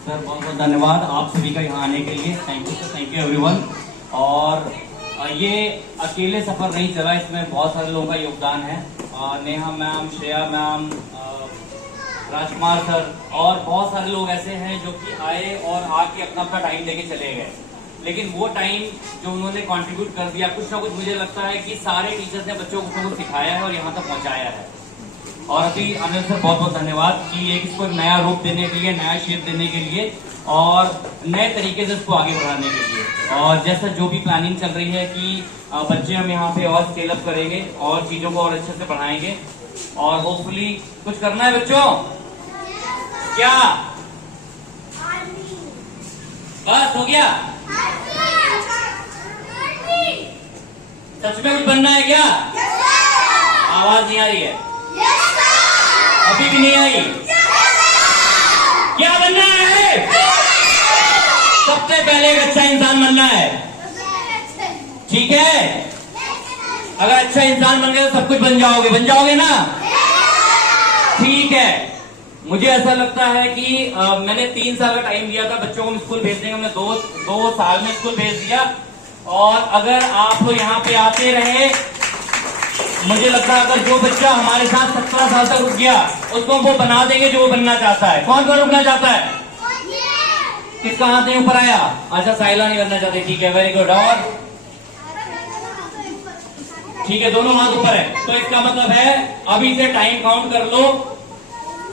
सर बहुत बहुत धन्यवाद आप सभी का यहाँ आने के लिए। Thank you sir, thank you everyone. और ये अकेले सफर नहीं चला, इसमें बहुत सारे लोगों का योगदान है। नेहा मैम, श्रेया मैम, राजकुमार सर और बहुत सारे लोग ऐसे हैं जो कि आए और आके अपना अपना टाइम लेके चले गए, लेकिन वो टाइम जो उन्होंने कंट्रीब्यूट कर दिया, कुछ ना कुछ मुझे लगता है कि सारे टीचर्स ने बच्चों को कुछ सिखाया है और यहाँ तक पहुँचाया है। और अभी अनिल सर बहुत बहुत धन्यवाद कि इसको एक नया रूप देने के लिए, नया शेप देने के लिए और नए तरीके से इसको आगे बढ़ाने के लिए। और जैसा जो भी प्लानिंग चल रही है कि बच्चे हम यहाँ पे और स्केल अप करेंगे और चीजों को और अच्छे से बढ़ाएंगे और होपफुली कुछ करना है बच्चों। क्या बस हो गया? सच में कुछ बनना है क्या? आवाज नहीं आ रही है, अभी भी नहीं आई। क्या बनना है? सबसे पहले एक अच्छा इंसान बनना है, ठीक है? अगर अच्छा इंसान बन गए तो सब कुछ बन जाओगे ना? ठीक है। मुझे ऐसा लगता है कि मैंने 3 साल का टाइम दिया था बच्चों को स्कूल भेजने का, हमने 2 साल में स्कूल भेज दिया। और अगर आप लोग यहाँ पे आते रहे, मुझे लगता है अगर जो बच्चा हमारे साथ 17 साल तक रुक गया उसको वो बना देंगे जो वो बनना चाहता है। कौन कौन रुकना चाहता है? किसका हाथ नहीं ऊपर आया? अच्छा, साइला नहीं बनना चाहते, ठीक है, वेरी गुड। और ठीक है, दोनों हाथ ऊपर है, तो इसका मतलब है अभी से टाइम काउंट कर लो।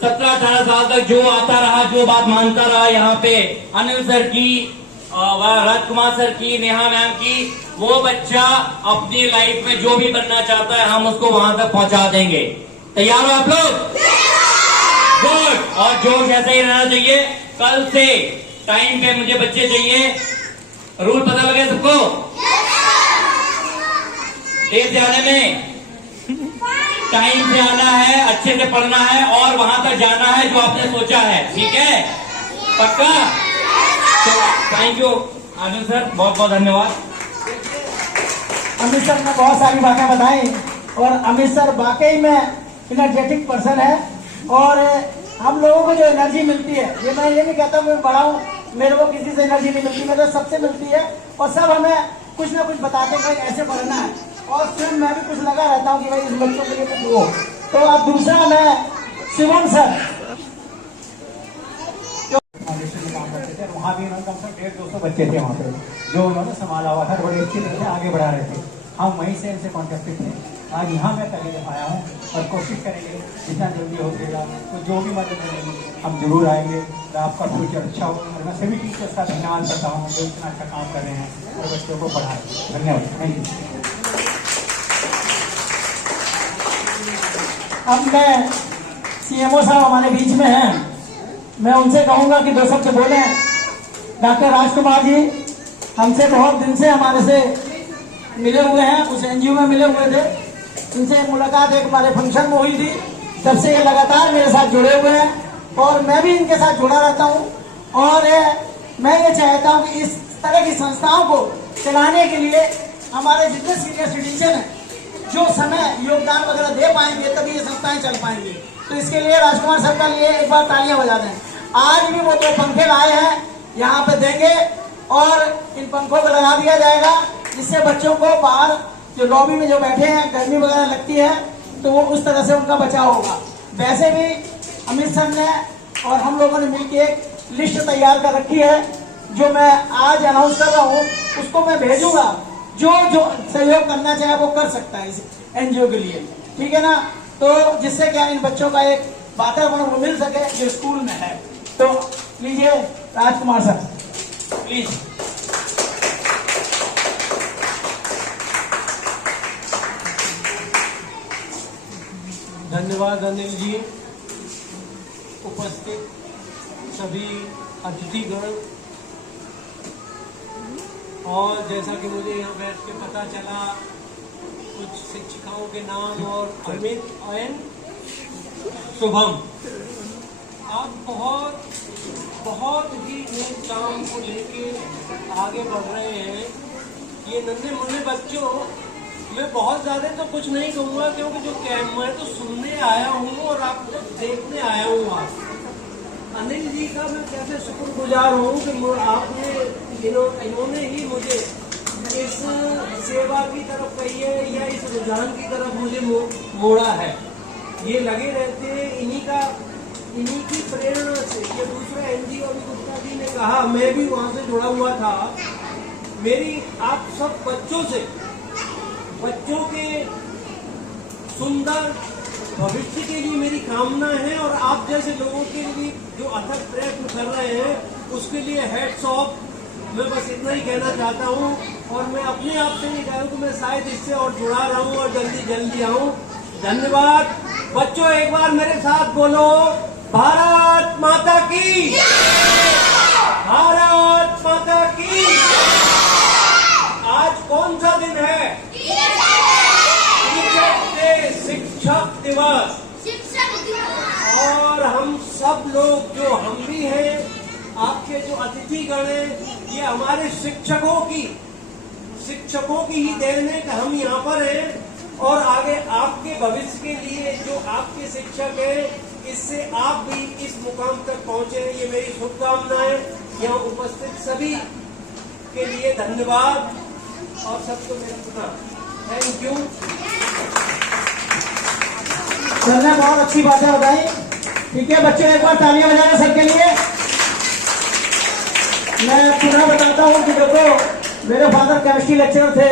17-18 साल तक जो आता रहा, जो बात मानता रहा, यहाँ पे अनिल सर की, राजकुमार सर की, नेहा मैम की, वो बच्चा अपनी लाइफ में जो भी बनना चाहता है हम उसको वहां तक पहुंचा देंगे। तैयार हो आप लोग? गुड। और जोश ऐसा ही रहना चाहिए। कल से टाइम पे मुझे बच्चे चाहिए। रूल पता लगे सबको? देर से आने में, टाइम से आना है, अच्छे से पढ़ना है और वहां तक जाना है जो आपने सोचा है, ठीक है? पक्का? थैंक यू आनंद सर, बहुत बहुत धन्यवाद। अमित सर ने बहुत सारी बातें बताई और अमित सर वाकई में एनर्जेटिक पर्सन है और हम लोगों को जो एनर्जी मिलती है, ये मैं ये नहीं कहता मैं बड़ा हूँ, मेरे को किसी से एनर्जी नहीं मिलती, मेरे को सबसे मिलती है और सब हमें कुछ ना कुछ बताते हैं कि ऐसे पढ़ना है और स्वयं मैं भी कुछ लगा रहता हूँ कि भाई इन बच्चों के लिए कुछ हो। तो अब दूसरा मैं शिवम सर काम करते थे, वहाँ भी कम से कम 150-200 बच्चे थे वहाँ पे जो उन्होंने संभाला हुआ था, बड़ी अच्छी तरह से आगे बढ़ा रहे थे। हम वहीं से इनसे कॉन्टेक्टेड थे आज यहाँ मैं कर ले पाया हूँ और कोशिश करेंगे जितना जल्दी हो सकेगा तो जो भी मदद मिलेगी हम जरूर आएंगे और आपका फ्यूचर अच्छा हो। और मैं सभी टीचर्स का धन्यवाद करता हूँ जो इतना अच्छा काम कर रहे हैं और बच्चों को पढ़ा रहे हैं। धन्यवाद, थैंक यू। अब मैं CMO साहब हमारे बीच में हैं, मैं उनसे कहूँगा कि 2 शब्द बोलें। डॉक्टर राजकुमार जी हमसे बहुत दिन से हमारे से मिले हुए हैं, उस NGO में मिले हुए थे। इनसे मुलाकात एक हमारे फंक्शन में हुई थी, तब से ये लगातार मेरे साथ जुड़े हुए हैं और मैं भी इनके साथ जुड़ा रहता हूँ। और मैं ये चाहता हूँ कि इस तरह की संस्थाओं को चलाने के लिए हमारे जितने सीनियर सिटीजन हैं जो समय योगदान वगैरह दे पाएंगे तभी ये संस्थाएं चल पाएंगी। तो इसके लिए राजकुमार सर का लिए एक बार तालियां बजा दें। आज भी वो 2 पंखे लाए हैं यहाँ पे देंगे और इन पंखों को लगा दिया जाएगा जिससे बच्चों को बाहर जो लॉबी में जो बैठे हैं गर्मी वगैरह लगती है तो वो उस तरह से उनका बचाव होगा। वैसे भी अमित सर ने और हम लोगों ने मिलकर एक लिस्ट तैयार कर रखी है जो मैं आज अनाउंस कर रहा हूँ, उसको मैं भेजूंगा। जो जो सहयोग करना चाहे वो कर सकता है इस NGO के लिए, ठीक है ना। तो जिससे क्या इन बच्चों का एक वातावरण वो मिल सके जो स्कूल में है। तो लीजिए राजकुमार सर प्लीज। धन्यवाद अनिल जी, उपस्थित सभी अतिथिगण, और जैसा कि मुझे यहाँ बैठ के पता चला कुछ शिक्षिकाओं के नाम, और अमित और शुभम, आप बहुत ही नेक काम को लेके आगे बढ़ रहे हैं। ये नन्हे मुन्ने बच्चों, मैं बहुत ज़्यादा तो कुछ नहीं कहूँगा क्योंकि जो मैं तो सुनने आया हूँ और आपको देखने आया हूँ। आप अनिल जी का मैं कैसे शुक्रगुजार हूँ कि आपने इन्होंने ही मुझे इस सेवा की तरफ कही है या इस रुझान की तरफ मुझे मोड़ा है। ये लगे रहते हैं इन्हीं की प्रेरणा से। ये दूसरा NGO अभी गुप्ता जी ने कहा, मैं भी वहाँ से जुड़ा हुआ था। मेरी आप सब बच्चों के सुंदर भविष्य के लिए मेरी कामना है और आप जैसे लोगों के लिए जो अथक प्रयत्न कर रहे हैं उसके लिए हैट्स ऑफ। मैं बस इतना ही कहना चाहता हूँ और मैं अपने आप से नहीं कह रहा हूँ कि मैं शायद इससे और जुड़ा रहूँ और जल्दी आऊँ। धन्यवाद बच्चों, एक बार मेरे साथ बोलो, भारत माता की, भारत माता की। आज कौन सा दिन है? शिक्षक दिवस। और हम सब लोग जो हम भी हैं, आपके जो अतिथिगण हैं, ये हमारे शिक्षकों की ही देन है कि हम यहाँ पर हैं। और आगे आपके भविष्य के लिए जो आपके शिक्षक हैं, इससे आप भी इस मुकाम तक पहुँचे, ये मेरी शुभकामनाएं। यहाँ उपस्थित सभी के लिए धन्यवाद और सबको मेरा प्रणाम। Thank you. सर ने बहुत अच्छी बातें बताई। ठीक है बच्चों, एक बार तालियां बजाएं सर के लिए। मैं पुनः बताता हूँ कि देखो, मेरे फादर केमिस्ट्री लेक्चरर थे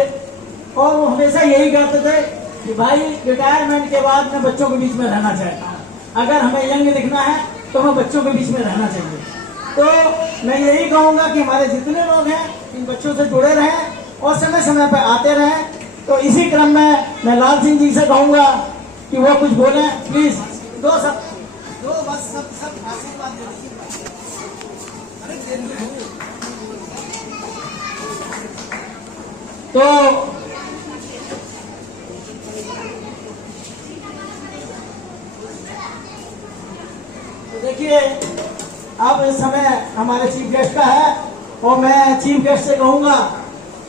और वो हमेशा यही कहते थे कि भाई रिटायरमेंट के बाद मैं बच्चों के बीच में रहना चाहता हूँ। अगर हमें यंग दिखना है तो हमें बच्चों के बीच में रहना चाहिए। तो मैं यही कहूँगा कि हमारे जितने लोग हैं इन बच्चों से जुड़े रहें और समय समय पर आते रहें। तो इसी क्रम में मैं लाल सिंह जी से कहूँगा कि वो कुछ बोले प्लीज। दो बस सब आशीर्वाद दे दीजिए। तो देखिए, अब इस समय हमारे चीफ गेस्ट का है और मैं चीफ गेस्ट से कहूंगा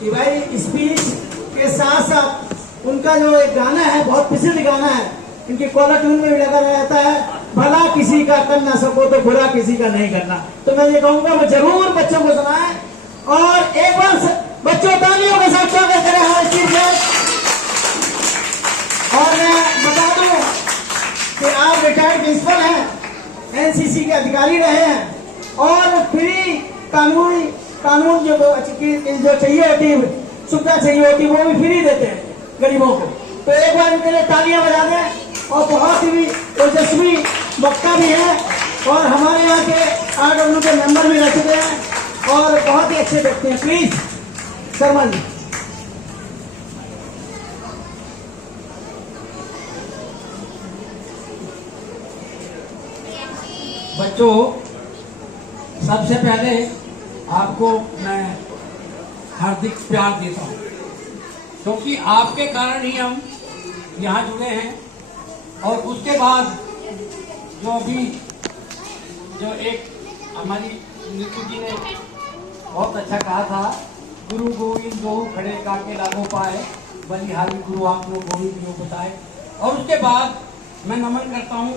कि भाई स्पीच के साथ साथ उनका जो एक गाना है, बहुत प्रसिद्ध गाना है, इनकी कॉलर ट्यून में भी लगा रहता है, भला किसी का कर ना सको तो बुरा किसी का नहीं करना। तो मैं ये कहूंगा वो जरूर बच्चों को सुनाएं और एक बार बच्चों तालियों के साथ स्वागत करें हमारे चीफ गेस्ट। और मैं बता दूं कि आप रिटायर्ड प्रिंसिपल हैं, NCC के अधिकारी रहे हैं और फ्री कानून जो चाहिए होती, सुविधा चाहिए होती, वो भी फ्री देते हैं गरीबों को। तो एक बार इनके लिए तालियां बजा दें। और बहुत ही ओजस्वी वक्ता भी है और हमारे यहाँ के RW के मेंबर भी रह चुके हैं और बहुत ही अच्छे व्यक्ति हैं। प्लीज शर्मा जी। बच्चों, सबसे पहले आपको मैं हार्दिक प्यार देता हूँ, क्योंकि आपके कारण ही हम यहाँ जुड़े हैं। और उसके बाद जो एक हमारी नीतू जी ने बहुत अच्छा कहा था, गुरु गोविंद दो खड़े काके लागो पाए, बलिहारी गुरु आपने गोविंद जो बताए। और उसके बाद मैं नमन करता हूँ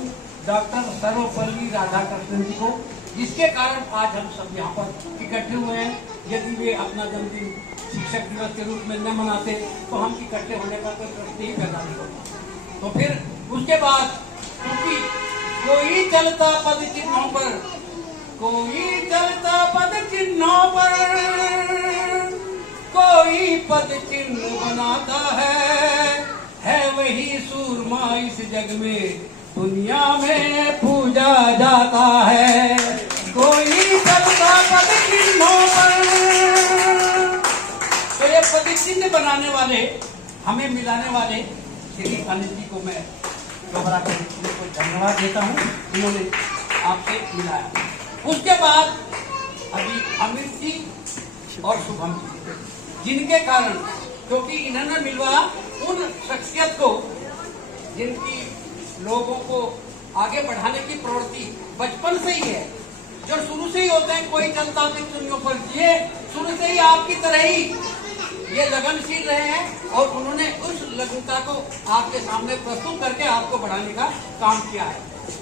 डॉक्टर सर्वपल्ली राधाकृष्णन जी को, जिसके कारण आज हम सब यहाँ पर इकट्ठे हुए हैं। यदि वे अपना जन्मदिन शिक्षक दिवस के रूप में न मनाते तो हम इकट्ठे होने का कोई प्रश्न ही पैदा नहीं होता। तो फिर उसके बाद, क्योंकि कोई चलता पद चिन्हों पर, कोई चलता पद चिन्हों पर, कोई पद चिन्ह बनाता है वही सूरमा इस जग में दुनिया में पूजा जाता है। कोई चलता पद चिन्हों पर, तो ये पद चिन्ह बनाने वाले, हमें मिलाने वाले श्री अनिल जी को मैं दोबारा को धन्यवाद देता हूँ, इन्होंने आपसे मिलाया। उसके बाद अभी अमित जी और शुभम जी, जिनके कारण, क्योंकि इन्होंने मिलवा उन शख्सियत को जिनकी लोगों को आगे बढ़ाने की प्रवृत्ति बचपन से ही है, जो शुरू से ही होते हैं। कोई चलता चिन्हों पर, ये शुरू से ही आपकी तरह ही ये लगनशील रहे हैं और उन्होंने उस लगनता को आपके सामने प्रस्तुत करके आपको बढ़ाने का काम किया है।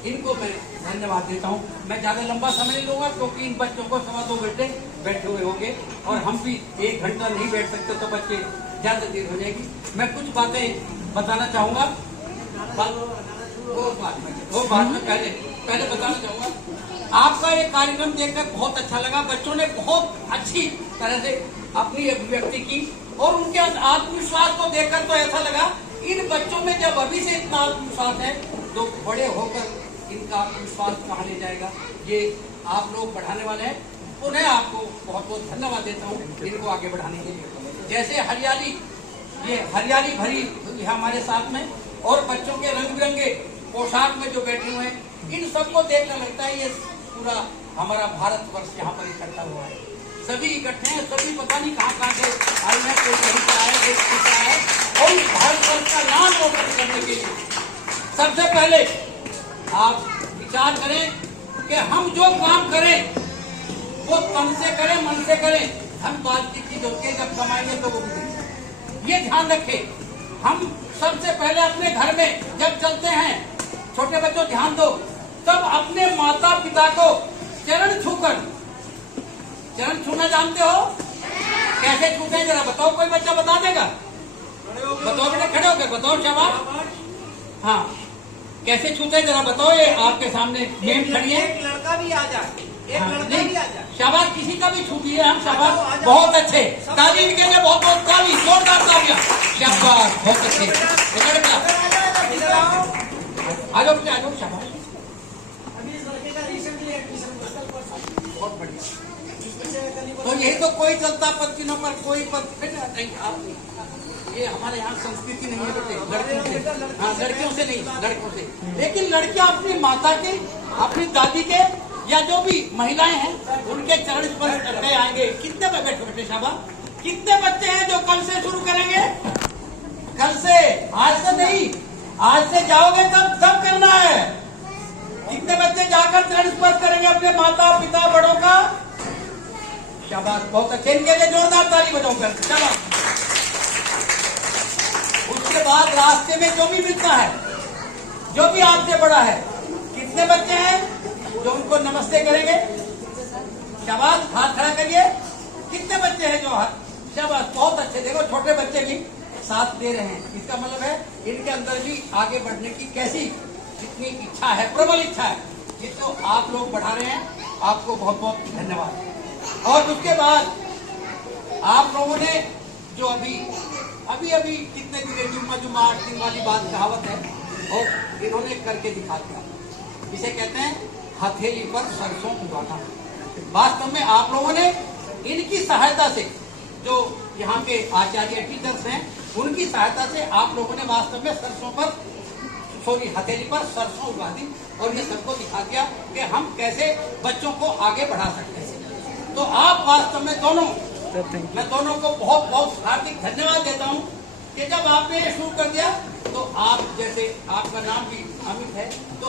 इनको मैं धन्यवाद देता हूँ। मैं ज्यादा लंबा समय नहीं लूंगा, क्योंकि इन बच्चों को 2.25 घंटे बैठे हुए होंगे और हम भी 1 घंटा नहीं बैठ सकते, तो बच्चे ज्यादा देर हो जाएगी। मैं कुछ बातें बताना चाहूंगा, वो बात में पहले बताना चाहूंगा। आपका ये कार्यक्रम देखकर बहुत अच्छा लगा। बच्चों ने बहुत अच्छी तरह से अपनी अभिव्यक्ति की और उनके आत्मविश्वास को देखकर तो ऐसा लगा, इन बच्चों में जब अभी से इतना आत्मविश्वास है तो बड़े होकर इनका आत्मविश्वास कहाँ ले जाएगा, ये आप लोग बढ़ाने वाले हैं। उन्हें आपको बहुत बहुत धन्यवाद देता हूँ इनको आगे बढ़ाने के लिए। जैसे हरियाली, ये हरियाली भरी है हमारे साथ में, और बच्चों के रंग बिरंगे पोशाक में जो बैठे हुए हैं, इन सबको देखकर लगता है ये पूरा हमारा भारतवर्ष यहाँ पर इकट्ठा हुआ है। सभी इकट्ठे हैं, सभी पता नहीं कहाँ से आए हैं, कोई कहीं से आए, कोई कहीं से आए, और भारतवर्ष का नाम रोशन करने के लिए सबसे पहले आप विचार करें कि हम जो काम करें वो तन से करें, मन से करें। हम बातचीत की जो के जब कमाएंगे तो वो भी देंगे। ये ध्यान रखें। हम सबसे पहले अपने घर में जब चलते हैं, छोटे बच्चों ध्यान दो, तब अपने माता पिता को चरण छूकर, चरण छूना जानते हो कैसे छूते हैं जरा बताओ, कोई बच्चा बता देगा? बताओ बेटा, खड़े होकर बताओ, शाबाश। हाँ, कैसे छूते हैं जरा बताओ, ये आपके सामने मेम खड़ी है। एक लड़का भी आ जाए, एक लड़का भी आ जाए। शाबाश, किसी का भी छूटिए हम, शाबाश, बहुत अच्छे। ताली के लिए बहुत बहुत ताली, जोरदार तालियां, शाबाश, बहुत अच्छे। आ जाओ बेटा, आ जाओ, शाबाश, बहुत बढ़िया। तो यही तो कोई चलता पद चिन्हों पर, कोई पद नहीं, आप नहीं, ये हमारे यहाँ संस्कृति नहीं है बेटे, लड़कियों से, हाँ लड़कियों से नहीं, लड़कों से। लेकिन लड़कियां अपनी माता के, अपनी दादी के, या जो भी महिलाएं हैं उनके चरण स्पर्श करते आएंगे। कितने बैठे बेटे, शाबाश। कितने बच्चे हैं जो कल से शुरू करेंगे? कल से, आज से नहीं, आज से जाओगे तब करना है। कितने बच्चे जाकर चरण स्पर्श करेंगे अपने माता पिता बड़ों का? शाबाश, बहुत अच्छे। इनके लिए जोरदार ताली बजाओ कर, शाबाश। उसके बाद रास्ते में जो भी मिलता है, जो भी आपसे बड़ा है, कितने बच्चे हैं जो उनको नमस्ते करेंगे? शाबाश, हाथ खड़ा करिए। कितने बच्चे हैं जो हाथ? शाबाश, बहुत अच्छे। देखो छोटे बच्चे भी साथ दे रहे हैं, इसका मतलब है इनके अंदर भी आगे बढ़ने की कैसी जितनी इच्छा है, प्रबल इच्छा है, ये तो आप लोग बढ़ा रहे हैं। आपको बहुत बहुत धन्यवाद। और उसके बाद आप लोगों ने जो अभी अभी अभी कितने दिन जुम्मा जुम्मा 8 दिन वाली बात कहावत है और इन्होंने करके दिखा दिया। इसे कहते हैं हथेली पर सरसों उगाना। वास्तव में आप लोगों ने इनकी सहायता से, जो यहाँ के आचार्य टीचर्स हैं, उनकी सहायता से आप लोगों ने वास्तव में हथेली पर सरसों उगा दी और ये सबको दिखा दिया कि हम कैसे बच्चों को आगे बढ़ा सकते हैं। तो आप वास्तव में मैं दोनों को बहुत बहुत हार्दिक धन्यवाद देता हूँ कि जब आपने ये शुरू कर दिया तो आप, जैसे आपका नाम भी अमित है, तो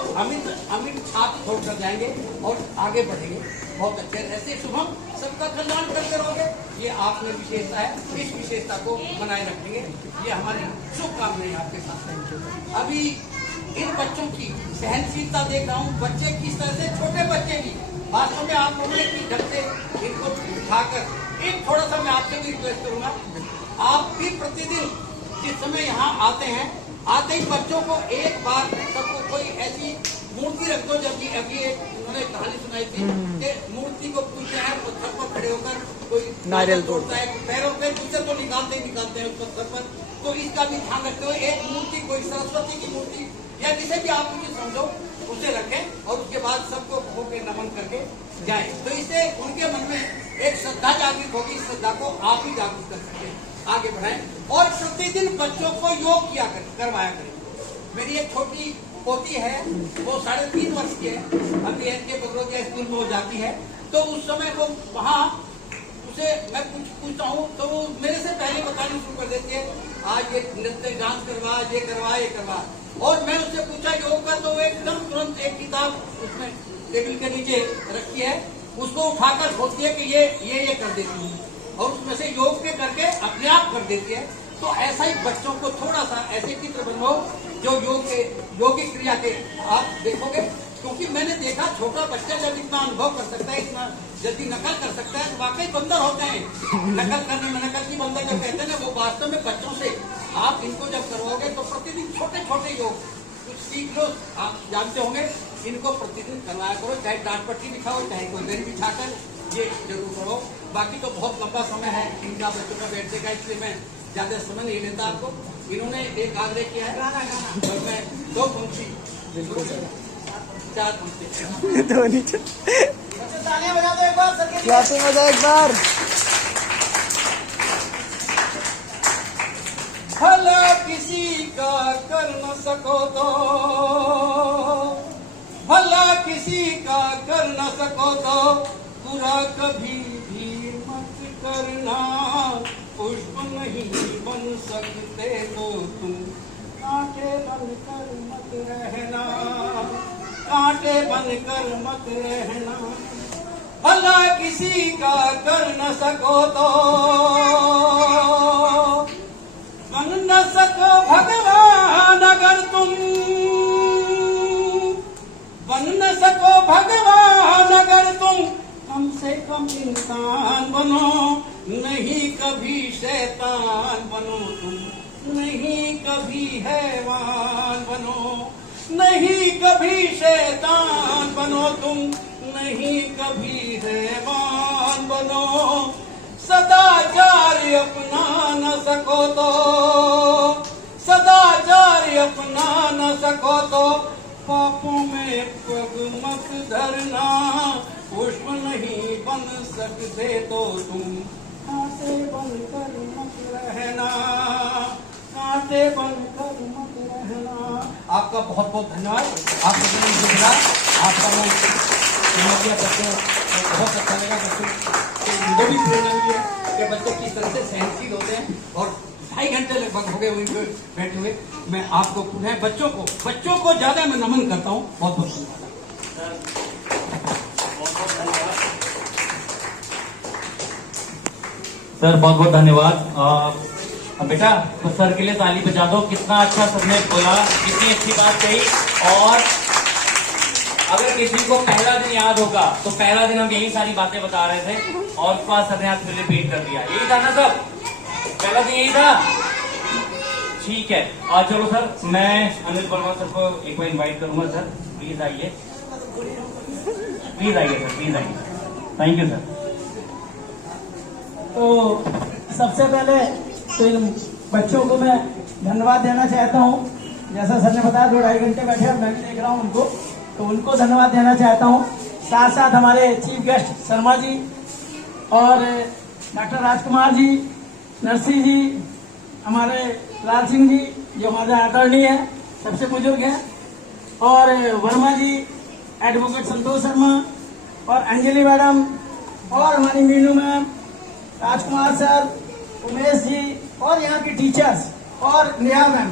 अमित छाप छोड़कर जाएंगे और आगे बढ़ेंगे। बहुत अच्छे, ऐसे शुभम सबका कल्याण करते रहोगे, ये आप में विशेषता है, इस विशेषता को बनाए रखेंगे। ये हमारी शुभकामनाएं आपके साथ। अभी इन बच्चों की सहनशीलता देख रहा हूँ, बच्चे किस तरह से, छोटे बच्चे भी वास्तव में आप लोगों ने किस ढंग से इनको उठाकर, एक थोड़ा सा मैं आपसे भी रिक्वेस्ट करूंगा, आप भी प्रतिदिन जिस समय यहाँ आते हैं, आते ही बच्चों को एक बार सबको कोई ऐसी मूर्ति रख दो। जब अभी उन्होंने कहानी सुनाई थी कि मूर्ति को पूछते हैं पत्थर पर खड़े होकर, कोई नारियल तोड़ता है, पैरों पे दूसरे तो निकालते हैं उस पत्थर पर। तो इसका भी ध्यान रखते हुए एक मूर्ति, कोई सरस्वती की मूर्ति या जिसे भी आप मुझे समझो, उसे रखें और उसके बाद सबको होकर नमन करके जाए। तो इससे उनके मन में एक श्रद्धा जागृत होगी। इस श्रद्धा को आप ही जागृत कर सकते हैं, आगे बढ़ाएं और प्रतिदिन बच्चों को योग करवाया करें। मेरी एक छोटी पोती है, वो 3.5 वर्ष की है, अभी एनके बगरोजिया स्कूल में वो जाती है। तो उस समय वो वहाँ उसे मैं कुछ पूछता हूँ तो वो मेरे से पहले बतानी शुरू कर देती है, आज ये नृत्य डांस करवा, ये करवा। और मैं उससे पूछा योग का, तो वो एकदम तुरंत एक किताब उसमें टेबल के नीचे रखी है, उसको उठाकर खोलती है कि ये कर देती हूँ और उसमें से योग के करके अपने आप कर देती है। तो ऐसा ही बच्चों को थोड़ा सा ऐसे चित्र बनवाओ जो योगिक क्रिया के आप देखोगे। क्योंकि मैंने देखा छोटा बच्चा जब इतना अनुभव कर सकता है, इतना जल्दी नकल कर सकता है, तो वाकई बंदर होते हैं नकल करने में। नकल की बंदर जब कहते हैं ना, वो वास्तव में बच्चों से आप इनको जब करवाओगे तो प्रतिदिन छोटे छोटे योग कुछ सीख लो। आप जानते होंगे, इनको प्रतिदिन करवाया करो, चाहे डांट पट्टी बिछाओ, चाहे कोई गरी बिछाकर, ये जरूर करो। बाकी तो बहुत लंबा समय है इनका बच्चों का बैठने का, इसलिए मैं ज्यादा समय नहीं लेता आपको। इन्होंने एक आग्रह किया है और मैं 2 पंक्ति, 4 पंक्ति तो नीचे तालियां बजा दो एक बार, क्लैपिंग हो जाए एक बार। भला किसी का कर न सको तो, भला किसी का कर न सको तो बुरा कभी भी मत करना। पुष्प नहीं बन सकते तो तुम कांटे बनकर मत रहना, कांटे बनकर मत रहना। भला किसी का कर न सको तो बन न सको भगवान, अगर तुम बन न सको भगवान, अगर तुम कम से कम इंसान बनो, नहीं कभी शैतान बनो तुम, नहीं कभी हैवान बनो, नहीं कभी शैतान बनो तुम, नहीं कभी हैवान बनो। सदाचार अपना न सको तो, सदाचार अपना न सको तो पापों में पग मत धरना। पुष्प नहीं बन सकते तो तुम कांटे बनकर मत रहना, कांटे बनकर मत रहना। आपका बहुत बहुत धन्यवाद, आपका आपका मैं बहुत अच्छा लगा। बच्चों मुझे भी प्रेरणा मिली है कि बच्चे किस तरह से सहनशील होते हैं और 2.5 घंटे लगभग हो गए वहीं पे बैठे हुए। मैं आपको पुनः बच्चों को ज्यादा मैं नमन करता हूँ। बहुत बहुत धन्यवाद सर, बहुत बहुत धन्यवाद। बेटा तो सर के लिए ताली बजा दो। कितना अच्छा सबने बोला, कितनी अच्छी बात कही। और अगर किसी को पहला दिन याद होगा तो पहला दिन हम यही सारी बातें बता रहे थे और उसके बाद सर ने आज रिपीट कर दिया। यही था ना सर, पहला दिन यही था। ठीक है, आज चलो सर, मैं अनिल वर्मा सर को एक बार इनवाइट करूंगा। सर प्लीज आइए, प्लीज आइए सर, प्लीज आइए। Thank you sir. तो सबसे पहले तो बच्चों को मैं धन्यवाद देना चाहता हूँ। जैसा सर ने बताया 2-2.5 घंटे बैठे हैं, मैं भी देख रहा हूँ उनको, तो उनको धन्यवाद देना चाहता हूँ। साथ साथ हमारे चीफ गेस्ट शर्मा जी और डॉक्टर राजकुमार जी, नरसी जी, हमारे लाल सिंह जी जो हमारे अटॉर्नी है, सबसे बुजुर्ग हैं, और वर्मा जी, एडवोकेट संतोष शर्मा और अंजलि मैडम और हमारी मीनू मैम, राजकुमार सर, उमेश जी और यहाँ की टीचर्स और नेहा मैम।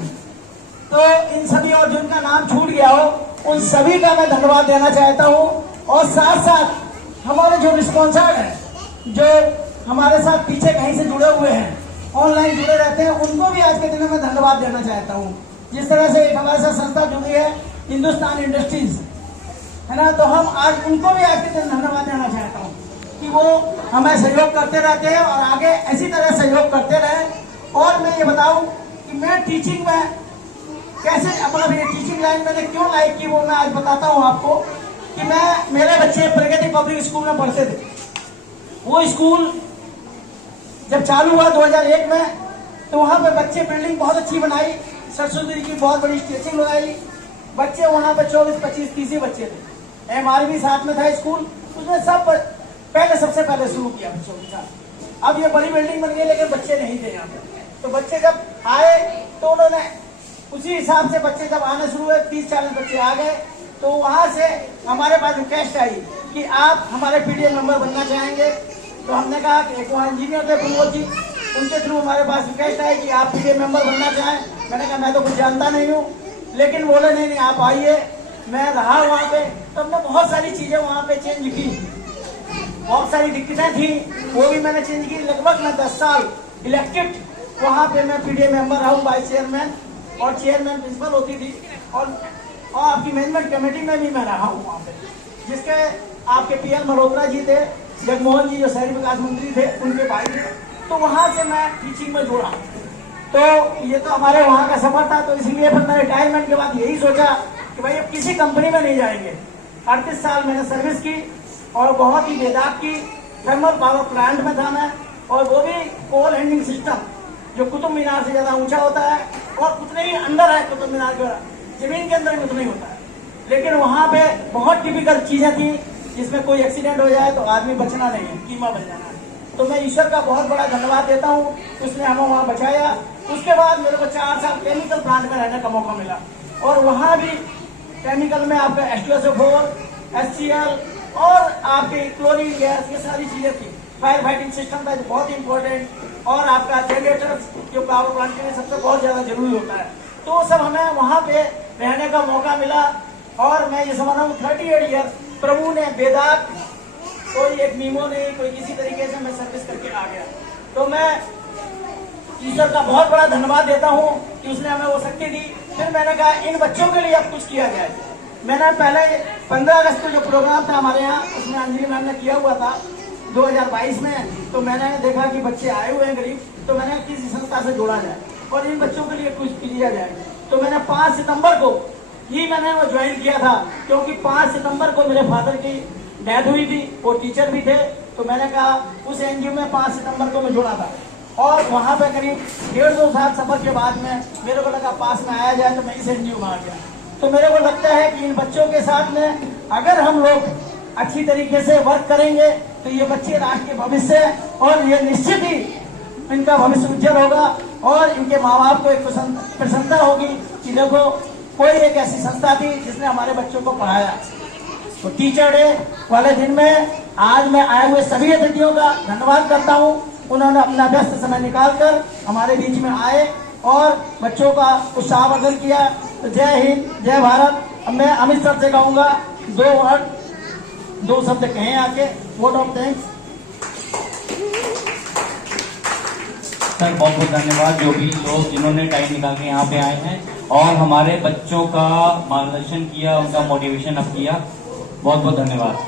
तो इन सभी और जिनका नाम छूट गया हो उन सभी का मैं धन्यवाद देना चाहता हूँ। और साथ साथ हमारे जो रिस्पॉन्सर हैं, जो हमारे साथ पीछे कहीं से जुड़े हुए हैं, ऑनलाइन जुड़े रहते हैं, उनको भी आज के दिन में धन्यवाद देना चाहता हूँ। जिस तरह से एक हमारे साथ संस्था जुड़ी है हिंदुस्तान इंडस्ट्रीज, है ना, तो हम आज उनको भी आज के दिन धन्यवाद देना चाहता हूँ कि वो हमें सहयोग करते रहते हैं और आगे ऐसी तरह सहयोग करते रहे। और मैं ये बताऊँ कि मैं टीचिंग में कैसे अपना टीचिंग लाइन मैंने क्यों लाइक की, वो मैं आज बताता हूँ आपको। कि मेरे बच्चे प्रगति पब्लिक स्कूल में पढ़ते थे। वो स्कूल जब चालू हुआ 2001 में, तो वहाँ पे बच्चे बिल्डिंग बहुत अच्छी बनाई, सरस्वती की बहुत बड़ी स्टेचिंग लगाई, बच्चे वहाँ पे 24, 25, 30 बच्चे थे। MRV साथ में था स्कूल, उसमें सब सबसे पहले शुरू किया बच्चों के साथ। अब ये बड़ी बिल्डिंग बन गई लेकिन बच्चे नहीं थे यहाँ पे। तो बच्चे जब आए तो उन्होंने उसी हिसाब से बच्चे जब आने शुरू हुए, 30-40 बच्चे आ गए। तो वहाँ से हमारे पास रिक्वेस्ट आई कि आप हमारे PTA मेंबर बनना चाहेंगे। तो हमने कहा कि एक वहाँ इंजीनियर थे प्रमोद जी, उनके थ्रू हमारे पास रिक्वेस्ट आई कि आप PTA मेंबर बनना चाहें। मैंने कहा मैं तो कुछ जानता नहीं हूँ, लेकिन बोले नहीं आप आइए। मैं रहा वहाँ पे, तो हमने बहुत सारी चीजें वहाँ पे चेंज की, बहुत सारी दिक्कतें थी वो भी मैंने चेंज की। लगभग मैं 10 साल इलेक्टेड वहाँ पे मैं PTA मेंबर रहा हूँ, वाइस चेयरमैन और चेयरमैन प्रिंसिपल होती थी। और आपकी मैनेजमेंट कमेटी में भी मैं रहा हूँ वहाँ पे, जिसके आपके PL मल्होत्रा जी थे, जगमोहन जी जो शहरी विकास मंत्री थे, उनके भाई थे। तो वहाँ से मैं टीचिंग में जुड़ा। तो ये तो हमारे वहाँ का सफर था। तो इसलिए फिर मैं रिटायरमेंट के बाद यही सोचा कि भाई अब किसी कंपनी में नहीं जाएंगे। 38 साल मैंने सर्विस की और बहुत ही बेदाग की। थर्मल पावर प्लांट में था मैं, और वो भी कोल हैंडलिंग सिस्टम जो कुतुब मीनार से ज्यादा ऊंचा होता है और उतने ही अंदर है कुतुब मीनार के, जमीन के अंदर भी उतना ही होता है। लेकिन वहाँ पे बहुत टिपिकल चीजें थी, जिसमें कोई एक्सीडेंट हो जाए तो आदमी बचना नहीं है, कीमा बच जाना है। तो मैं ईश्वर का बहुत बड़ा धन्यवाद देता हूँ, उसने हमें वहाँ बचाया। उसके बाद मेरे को 4 साल केमिकल प्लांट में रहने का मौका मिला, और वहाँ भी केमिकल में आपका H2SO4, HCl और आपके क्लोरीन गैस, ये सारी चीजें थी। फायर फाइटिंग सिस्टम था बहुत इंपॉर्टेंट, और आपका जनरेटर जो पावर प्लांट के लिए सबसे बहुत ज्यादा जरूरी होता है। तो सब हमें वहाँ पे रहने का मौका मिला। और मैं ये समझ रहा हूँ 38 ईयर प्रभु ने बेदाग, कोई एक मीमो नहीं, कोई किसी तरीके से मैं सर्विस करके आ गया। तो मैं ईश्वर का बहुत बड़ा धन्यवाद देता हूँ कि उसने हमें वो शक्ति दी। फिर मैंने कहा इन बच्चों के लिए अब कुछ किया जाए। मैंने पहले 15 अगस्त को जो प्रोग्राम था हमारे यहाँ, उसमें अंजलि मैम ने किया हुआ था 2022 में। तो मैंने देखा कि बच्चे आए हुए हैं गरीब, तो मैंने किसी संस्था से जोड़ा जाए और इन बच्चों के लिए कुछ किया जाए। तो मैंने 5 सितंबर को ही मैंने वो ज्वाइन किया था, क्योंकि 5 सितंबर को मेरे फादर की डेथ हुई थी, वो टीचर भी थे। तो मैंने कहा उस NGO में 5 सितंबर को मैं जुड़ा था, और वहाँ पे करीब 150 साल सफर के बाद में मेरे को लगा पास में आया जाए, तो मैं इस NGO में आ गया। तो मेरे को लगता है कि इन बच्चों के साथ में अगर हम लोग अच्छी तरीके से वर्क करेंगे तो ये बच्चे राष्ट्र के भविष्य है, और ये निश्चित ही इनका भविष्य उज्जवल होगा। और इनके माँ बाप को एक प्रसन्नता होगी कि देखो कोई एक ऐसी संस्था थी जिसने हमारे बच्चों को पढ़ाया। तो टीचर डे वाले दिन में आज मैं आए हुए सभी अतिथियों का धन्यवाद करता हूँ। उन्होंने अपना व्यस्त समय निकालकर हमारे बीच में आए और बच्चों का उत्साहवर्धन किया। तो जय हिंद, जय भारत। अब मैं अमित सर से कहूँगा 2 शब्द कहें आके, वोट ऑफ थैंक्स। सर बहुत बहुत धन्यवाद, जो भी लोग जिन्होंने टाइम निकाल के यहाँ पे आए हैं और हमारे बच्चों का मार्गदर्शन किया, उनका मोटिवेशन अप किया, बहुत बहुत धन्यवाद।